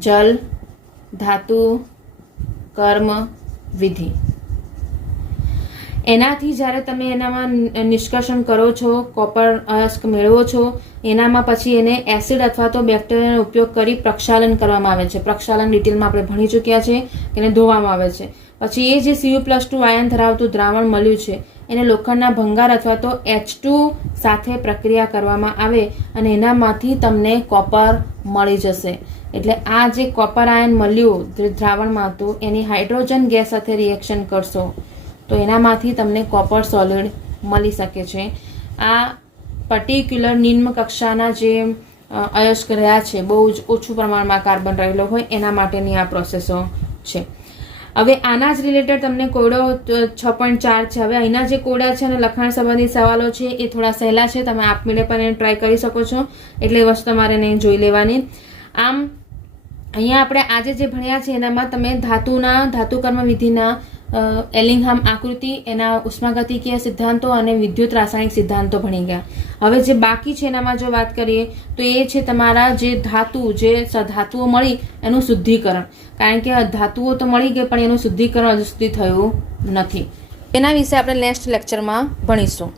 જલ ધાતુ કર્મ વિધિ, એનાથી જ્યારે તમે એનામાં નિષ્કર્ષણ કરો છો, કોપર અયસ્ક મેળવો છો, એનામાં પછી એને એસિડ અથવા તો બેક્ટેરિયાનો ઉપયોગ કરી પ્રક્ષાલન કરવામાં આવે છે. પ્રક્ષાલન ડિટેલમાં આપણે ભણી ચૂક્યા છે કે એને ધોવામાં આવે છે. પછી એ જે Cu+2 આયન ધરાવતું દ્રાવણ મળ્યું છે એને લોખંડના ભંગાર અથવા તો H2 સાથે પ્રક્રિયા કરવામાં આવે અને એનામાંથી તમને કોપર મળી જશે. એટલે આ જે કોપર આયન મળ્યું દ્રાવણમાં હતું એની હાઇડ્રોજન ગેસ સાથે રિએક્શન કરશો તો એનામાંથી તમને કોપર સોલિડ મળી શકે છે. આ પર્ટિક્યુલર નિમ્ન કક્ષાના જે અયસ્ક રહ્યા છે, બહુ જ ઓછું પ્રમાણમાં કાર્બન રહેલો હોય એના માટેની આ પ્રોસેસો છે. હવે આના જ રિલેટેડ તમને કોયડો 6.4 છે. હવે અહીંના જે કોયડા છે અને લખાણ સંબંધિત સવાલો છે એ થોડા સહેલા છે, તમે આપમેળે પણ એને ટ્રાય કરી શકો છો, એટલે એ વસ્તુ તમારે એને જોઈ લેવાની. આમ અહીંયા આપણે આજે જે ભણ્યા છે એનામાં તમે ધાતુ કર્મ વિધિના એલિંગહામ આકૃતિ, એના ઉષ્માગતિકીય સિદ્ધાંતો અને વિદ્યુત રાસાયણિક સિદ્ધાંતો ભણી ગયા. હવે જે બાકી છે એનામાં જો વાત કરીએ તો એ છે તમારા જે ધાતુઓ મળી એનું શુદ્ધિકરણ. કારણ કે ધાતુઓ તો મળી ગઈ પણ એનું શુદ્ધિકરણ હજુ સુધી થયું નથી. એના વિશે આપણે નેક્સ્ટ લેક્ચરમાં ભણીશું.